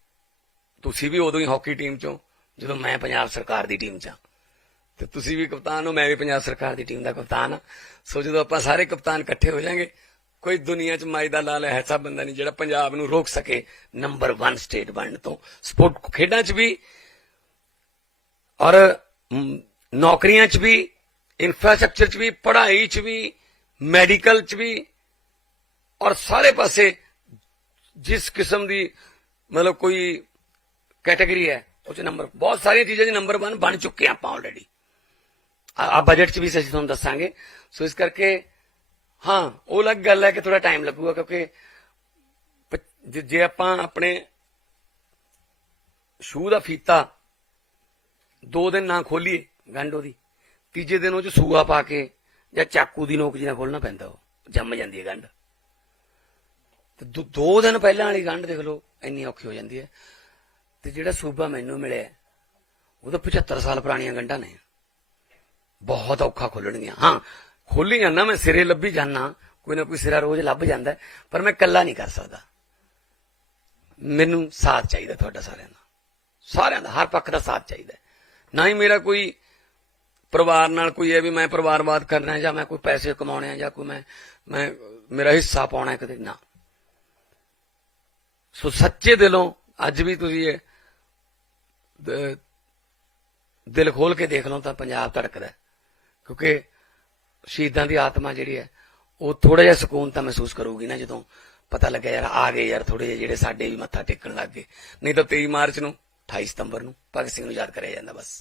ਤੁਸੀਂ ਵੀ ਉਦੋਂ ਹੀ ਹਾਕੀ ਟੀਮ ਚੋਂ ਜਦੋਂ ਮੈਂ ਪੰਜਾਬ ਸਰਕਾਰ ਦੀ ਟੀਮ ਚਾਂ ਤੇ ਤੁਸੀਂ ਵੀ ਕਪਤਾਨ ਹੋ ਮੈਂ ਵੀ ਪੰਜਾਬ ਸਰਕਾਰ ਦੀ ਟੀਮ ਦਾ ਕਪਤਾਨ ਹਾਂ ਸੋ ਜਦੋਂ ਆਪਾਂ ਸਾਰੇ ਕਪਤਾਨ ਇਕੱਠੇ ਹੋ ਜਾਾਂਗੇ ਕੋਈ ਦੁਨੀਆ 'ਚ ਮਾਈ ਦਾ ਲਾਲ ਐਸਾ ਬੰਦਾ ਨਹੀਂ ਜਿਹੜਾ ਪੰਜਾਬ ਨੂੰ ਰੋਕ ਸਕੇ ਨੰਬਰ 1 ਸਟੇਟ ਬਣਨ ਤੋਂ ਸਪੋਰਟ ਖੇਡਾਂ 'ਚ ਵੀ ਔਰ ਨੌਕਰੀਆਂ 'ਚ ਵੀ ਇਨਫਰਾਸਟ੍ਰਕਚਰ 'ਚ ਵੀ ਪੜ੍ਹਾਈ 'ਚ ਵੀ ਮੈਡੀਕਲ 'ਚ ਵੀ ਔਰ ਸਾਰੇ ਪਾਸੇ ਜਿਸ ਕਿਸਮ ਦੀ ਮਤਲਬ ਕੋਈ ਕੈਟਾਗਰੀ ਹੈ ਉਹ ਚ ਨੰਬਰ ਬਹੁਤ ਸਾਰੀਆਂ ਚੀਜ਼ਾਂ 'ਚ ਨੰਬਰ 1 ਬਣ ਚੁੱਕੇ ਆਪਾਂ ਆਲਰੇਡੀ ਆ ਬਜਟ 'ਚ ਵੀ ਅਸੀਂ ਤੁਹਾਨੂੰ ਦੱਸਾਂਗੇ ਸੋ ਇਸ ਕਰਕੇ ਹਾਂ ਉਹ ਲੱਗ ਗੱਲ ਹੈ ਕਿ ਥੋੜਾ ਟਾਈਮ ਲੱਗੂਗਾ ਕਿਉਂਕਿ ਜੇ ਆਪਾਂ ਆਪਣੇ ਸ਼ੂ ਦਾ ਫੀਤਾ ਦੋ ਦਿਨ ਨਾ ਖੋਲੀਏ ਗੰਡੋ ਦੀ ਤੀਜੇ ਦਿਨ ਉਹ ਚ ਸੂਆ ਪਾ ਕੇ ਜਾਂ ਚਾਕੂ ਦੀ ਨੋਕ ਜਿਹਾ ਖੋਲਣਾ ਪੈਂਦਾ ਉਹ ਜੰਮ ਜਾਂਦੀ ਹੈ ਗੰਡ ਤੇ ਦੋ ਦਿਨ ਪਹਿਲਾਂ ਵਾਲੀ ਗੰਡ ਦੇਖ ਲਓ ਇੰਨੀ ਔਖੀ ਹੋ ਜਾਂਦੀ ਹੈ ਤੇ ਜਿਹੜਾ ਸੂਬਾ ਮੈਨੂੰ ਮਿਲਿਆ ਉਹ ਤਾਂ 75 ਸਾਲ ਪੁਰਾਣੀਆਂ ਗੰਡਾਂ ਨੇ ਬਹੁਤ ਔਖਾ ਖੋਲਣਗੀਆਂ ਹਾਂ ਖੋਲੀ ਜਾਂਦਾ ਮੈਂ ਸਿਰੇ ਲੱਭੀ ਜਾਂਦਾ ਕੋਈ ਨਾ ਕੋਈ ਸਿਰਾ ਰੋਜ਼ ਲੱਭ ਜਾਂਦਾ ਪਰ ਮੈਂ ਇਕੱਲਾ ਨਹੀਂ ਕਰ ਸਕਦਾ ਮੈਨੂੰ ਸਾਥ ਚਾਹੀਦਾ ਤੁਹਾਡਾ ਸਾਰਿਆਂ ਦਾ ਸਾਰਿਆਂ ਦਾ ਹਰ ਪੱਖ ਦਾ ਸਾਥ ਚਾਹੀਦਾ ਨਾ ਹੀ ਮੇਰਾ ਕੋਈ ਪਰਿਵਾਰ ਨਾਲ ਕੋਈ ਹੈ ਵੀ ਮੈਂ ਪਰਿਵਾਰਵਾਦ ਕਰਨਾ ਜਾਂ ਮੈਂ ਕੋਈ ਪੈਸੇ ਕਮਾਉਣੇ ਆ ਜਾਂ ਕੋਈ ਮੈਂ ਮੈਂ ਮੇਰਾ ਹਿੱਸਾ ਪਾਉਣਾ ਕਦੇ ਨਾ ਸੋ ਸੱਚੇ ਦਿਲੋਂ ਅੱਜ ਵੀ ਤੁਸੀਂ ਇਹ ਦਿਲ ਖੋਲ ਕੇ ਦੇਖ ਲਓ ਤਾਂ ਪੰਜਾਬ ਧੜਕਦਾ ਕਿਉਂਕਿ ਸ਼ਹੀਦਾਂ ਦੀ ਆਤਮਾ ਜਿਹੜੀ ਹੈ ਉਹ ਥੋੜਾ ਜਿਹਾ ਸਕੂਨ ਤਾਂ ਮਹਿਸੂਸ ਕਰੂਗੀ ਨਾ ਜਦੋਂ ਪਤਾ ਲੱਗਿਆ ਯਾਰ ਆ ਗਏ ਯਾਰ ਥੋੜੇ ਜਿਹੜੇ ਸਾਡੇ ਵੀ ਮੱਥਾ ਟੇਕਣ ਲੱਗ ਗਏ ਨਹੀਂ ਤਾਂ 23 ਮਾਰਚ ਨੂੰ 28 ਸਤੰਬਰ ਨੂੰ ਭਗਤ ਸਿੰਘ ਨੂੰ ਯਾਦ ਕਰਿਆ ਜਾਂਦਾ ਬਸ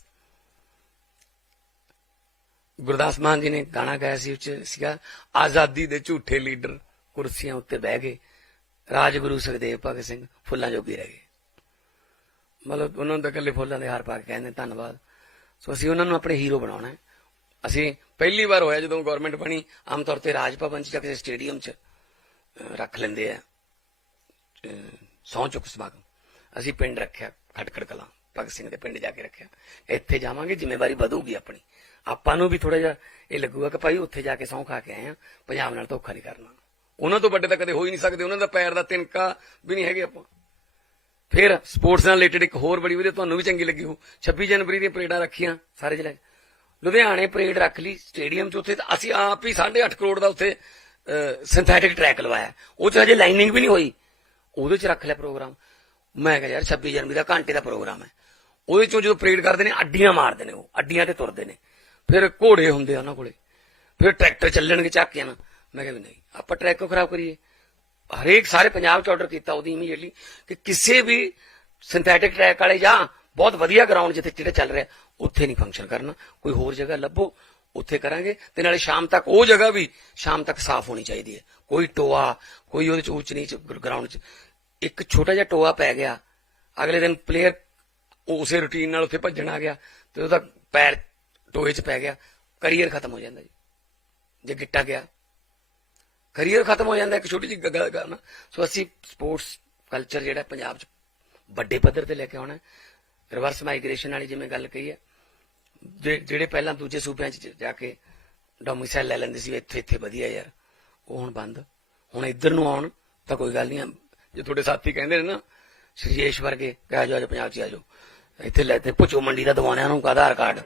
ਗੁਰਦਾਸ ਮਾਨ ਜੀ ਨੇ ਗਾਣਾ ਗਾਇਆ ਸੀ ਵਿੱਚ ਸੀਗਾ ਆਜ਼ਾਦੀ ਦੇ ਝੂਠੇ ਲੀਡਰ ਕੁਰਸੀਆਂ ਉੱਤੇ ਬਹਿ ਗਏ ਰਾਜਗੁਰੂ ਸੁਖਦੇਵ ਭਗਤ ਸਿੰਘ ਫੁੱਲਾਂ ਜੋਗੀ ਰਹਿ ਗਏ ਮਤਲਬ ਉਹਨਾਂ ਦਾ ਕੱਲੇ ਫੁੱਲਾਂ ਦੇ ਹਾਰ ਪਾ ਕੇ ਕਹਿੰਦੇ ਧੰਨਵਾਦ ਸੋ ਅਸੀਂ ਉਹਨਾਂ ਨੂੰ ਆਪਣੇ ਹੀਰੋ ਬਣਾਉਣਾ ਹੈ ਅਸੀਂ ਪਹਿਲੀ ਵਾਰ ਹੋਇਆ ਜਦੋਂ ਗਵਰਨਮੈਂਟ ਬਣੀ ਆਮ ਤੌਰ ਤੇ ਰਾਜ ਭਵਨ 'ਚ ਜਾਂ ਕਿਸੇ ਸਟੇਡੀਅਮ 'ਚ ਰੱਖ ਲੈਂਦੇ ਆ ਸੌਂ ਚੁੱਕ ਸਮਾਗਮ ਅਸੀਂ ਪਿੰਡ ਰੱਖਿਆ ਖਟਖੜ ਕਲਾ ਭਗਤ ਸਿੰਘ ਦੇ ਪਿੰਡ ਜਾ ਕੇ ਰੱਖਿਆ ਇੱਥੇ ਜਾਵਾਂਗੇ ਜ਼ਿੰਮੇਵਾਰੀ ਵਧੂਗੀ ਆਪਣੀ ਆਪਾਂ ਨੂੰ ਵੀ ਥੋੜਾ ਜਿਹਾ ਇਹ ਲੱਗੂਗਾ ਕਿ ਭਾਈ ਉੱਥੇ ਜਾ ਕੇ ਸੌਂ ਖਾ ਕੇ ਆਏ ਆ ਪੰਜਾਬ ਨਾਲ ਧੋਖਾ ਨਹੀਂ ਕਰਨਾ ਉਹਨਾਂ ਤੋਂ ਵੱਡੇ ਤਾਂ ਕਦੇ ਹੋ ਹੀ ਨਹੀਂ ਸਕਦੇ ਉਹਨਾਂ ਦਾ ਪੈਰ ਦਾ ਤਿੰਕਾ ਵੀ ਨਹੀਂ ਹੈਗੇ ਆਪਾਂ ਫਿਰ ਸਪੋਰਟਸ ਨਾਲ ਰਿਲੇਟਡ ਇੱਕ ਹੋਰ ਬੜੀ ਵਧੀਆ ਤੁਹਾਨੂੰ ਵੀ ਚੰਗੀ ਲੱਗੀ ਹੋ 26 ਜਨਵਰੀ ਦੀਆਂ ਪਰੇਡਾਂ ਰੱਖੀਆਂ ਸਾਰੇ ਜ਼ਿਲ੍ਹੇ ਲੁਧਿਆਣੇ ਪਰੇਡ ਰੱਖ ਲਈ ਸਟੇਡੀਅਮ 'ਚ ਉੱਥੇ ਤਾਂ ਅਸੀਂ ਆਪ ਹੀ 8.5 ਕਰੋੜ ਦਾ ਉੱਥੇ ਸਿੰਥੈਟਿਕ ਟਰੈਕ ਲਵਾਇਆ ਉਹ 'ਚ ਹਜੇ ਲਾਈਨਿੰਗ ਵੀ ਨਹੀਂ ਹੋਈ ਉਹਦੇ 'ਚ ਰੱਖ ਲਿਆ ਪ੍ਰੋਗਰਾਮ ਮੈਂ ਕਿਹਾ ਯਾਰ 26 ਜਨਵਰੀ ਦਾ ਘੰਟੇ ਦਾ ਪ੍ਰੋਗਰਾਮ ਹੈ ਉਹਦੇ 'ਚੋਂ ਜਦੋਂ ਪਰੇਡ ਕਰਦੇ ਨੇ ਅੱਡੀਆਂ ਮਾਰਦੇ ਨੇ ਉਹ ਅੱਡੀਆਂ ਤੇ ਤੁਰਦੇ ਨੇ ਫਿਰ ਘੋੜੇ ਹੁੰਦੇ ਆ ਉਹਨਾਂ ਕੋਲੇ ਫਿਰ ਟਰੈਕਟਰ ਚੱਲਣਗੇ ਚੱਕ ਕੇ ਨਾ ਮੈਂ ਕਿਹਾ ਨਹੀਂ ਆਪਾਂ ਟਰੈਕ ਕੋ ਖਰਾਬ ਕਰੀਏ ਹਰੇਕ ਸਾਰੇ ਪੰਜਾਬ 'ਚ ਆਰਡਰ ਕੀਤਾ ਉਹਦੀ ਇਮੀਡੀਏਟਲੀ ਕਿ ਕਿਸੇ ਵੀ ਸਿੰਥੈਟਿਕ ਟਰੈਕ ਵਾਲੇ ਜਾਂ ਬਹੁਤ ਵਧੀਆ ਗਰਾਊਂਡ ਜਿੱਥੇ ਜਿਹੜਾ ਚੱਲ ਰਿਹਾ ਉੱਥੇ ਨਹੀਂ ਫੰਕਸ਼ਨ ਕਰਨਾ ਕੋਈ ਹੋਰ ਜਗ੍ਹਾ ਲੱਭੋ ਉੱਥੇ ਕਰਾਂਗੇ ਤੇ ਨਾਲੇ ਸ਼ਾਮ ਤੱਕ ਉਹ ਜਗ੍ਹਾ ਵੀ ਸ਼ਾਮ ਤੱਕ ਸਾਫ਼ ਹੋਣੀ ਚਾਹੀਦੀ ਹੈ ਕੋਈ ਟੋਆ ਕੋਈ ਉਹਦੇ ਚ ਉੱਚ ਨੀਚ ਗਰਾਊਂਡ ਚ ਇੱਕ ਛੋਟਾ ਜਿਹਾ ਟੋਆ ਪੈ ਗਿਆ ਅਗਲੇ ਦਿਨ ਪਲੇਅਰ ਉਸੇ ਰੁਟੀਨ ਨਾਲ ਉੱਥੇ ਭੱਜਣ ਆ ਗਿਆ ਤੇ ਉਹਦਾ ਪੈਰ ਟੋਏ 'ਚ ਪੈ ਗਿਆ ਕੈਰੀਅਰ ਖਤਮ ਹੋ ਜਾਂਦਾ ਜੀ ਜੇ ਗਿੱਟਾ ਗਿਆ ਕੈਰੀਅਰ ਖਤਮ ਹੋ ਜਾਂਦਾ ਇੱਕ ਛੋਟੀ ਜਿਹੀ ਗੱਲ ਕਰਨਾ ਸੋ ਅਸੀਂ ਸਪੋਰਟਸ ਕਲਚਰ ਜਿਹੜਾ ਪੰਜਾਬ 'ਚ ਵੱਡੇ ਪੱਧਰ ਤੇ ਲੈ ਕੇ ਆਉਣਾ ਰਿਵਰਸ ਮਾਈਗ੍ਰੇਸ਼ਨ ਵਾਲੀ ਜਿਵੇਂ ਗੱਲ ਕਹੀ ਹੈ ਜਿਹੜੇ ਪਹਿਲਾਂ ਦੂਜੇ ਸੂਬਿਆਂ 'ਚ ਜਾ ਕੇ ਡੋਮਿਸਾਈਲ ਲੈ ਲੈਂਦੇ ਸੀ ਇੱਥੇ ਇੱਥੇ ਵਧੀਆ ਯਾਰ ਉਹ ਹੁਣ ਬੰਦ ਹੁਣ ਇੱਧਰ ਨੂੰ ਆਉਣ ਤਾਂ ਕੋਈ ਗੱਲ ਨਹੀਂ ਜੇ ਤੁਹਾਡੇ ਸਾਥੀ ਕਹਿੰਦੇ ਨੇ ਨਾ ਸ਼੍ਰੀਏਸ਼ ਵਰਗੇ ਜਾ ਜਾਓ ਪੰਜਾਬ 'ਚ ਆ ਜਾਓ ਇੱਥੇ ਲੈ ਤੇ ਪੁੱਛੋ ਮੰਡੀ ਦਾ ਦਵਾਨਿਆਂ ਨੂੰ ਆਧਾਰ ਕਾਰਡ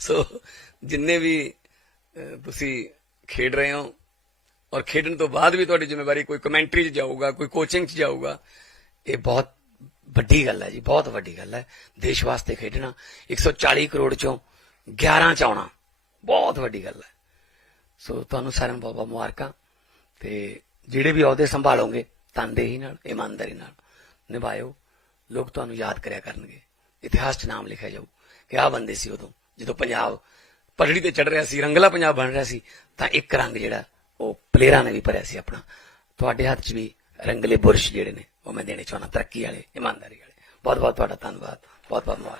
ਸੋ ਜਿੰਨੇ ਵੀ ਤੁਸੀਂ ਖੇਡ ਰਹੇ ਹੋ ਔਰ ਖੇਡਣ ਤੋਂ ਬਾਅਦ ਵੀ ਤੁਹਾਡੀ ਜ਼ਿੰਮੇਵਾਰੀ ਕੋਈ ਕਮੈਂਟਰੀ 'ਚ ਜਾਊਗਾ ਕੋਈ ਕੋਚਿੰਗ 'ਚ ਜਾਊਗਾ ਇਹ ਬਹੁਤ ਵੱਡੀ ਗੱਲ ਹੈ ਜੀ ਬਹੁਤ ਵੱਡੀ ਗੱਲ ਹੈ ਦੇਸ਼ ਵਾਸਤੇ ਖੇਡਣਾ 140 ਕਰੋੜ ਚੋਂ 11 ਚ ਆਉਣਾ ਬਹੁਤ ਵੱਡੀ ਗੱਲ ਹੈ ਸੋ ਤੁਹਾਨੂੰ ਸਾਰਿਆਂ ਨੂੰ ਬਹੁਤ ਮੁਬਾਰਕਾਂ ਤੇ ਜਿਹੜੇ ਵੀ ਅਹੁਦੇ ਸੰਭਾਲੋਗੇ ਤਨਦੇਹੀ ਨਾਲ ਇਮਾਨਦਾਰੀ ਨਾਲ ਨਿਭਾਇਓ ਲੋਕ ਤੁਹਾਨੂੰ ਯਾਦ ਕਰਿਆ ਕਰਨਗੇ ਇਤਿਹਾਸ 'ਚ ਨਾਮ ਲਿਖਿਆ ਜਾਊ ਕਿ ਆਹ ਬੰਦੇ ਸੀ ਉਦੋਂ ਜਦੋਂ ਪੰਜਾਬ ਪੜੜੀ ਤੇ ਚੜ ਰਿਹਾ ਸੀ ਰੰਗਲਾ ਪੰਜਾਬ ਬਣ ਰਿਹਾ ਸੀ ਤਾਂ ਇੱਕ ਰੰਗ ਜਿਹੜਾ ਉਹ ਪਲੇਅਰਾਂ ਨੇ ਵੀ ਭਰਿਆ ਸੀ ਆਪਣਾ ਤੁਹਾਡੇ ਹੱਥ 'ਚ ਵੀ ਰੰਗਲੇ ਬੁਰਸ਼ ਜਿਹੜੇ ਨੇ ਉਹ ਮੈਂ ਦੇਣੇ ਚਾਹਣਾ ਤਰੱਕੀ ਵਾਲੇ ਇਮਾਨਦਾਰੀ ਵਾਲੇ ਬਹੁਤ ਬਹੁਤ ਤੁਹਾਡਾ ਧੰਨਵਾਦ ਬਹੁਤ ਬਹੁਤ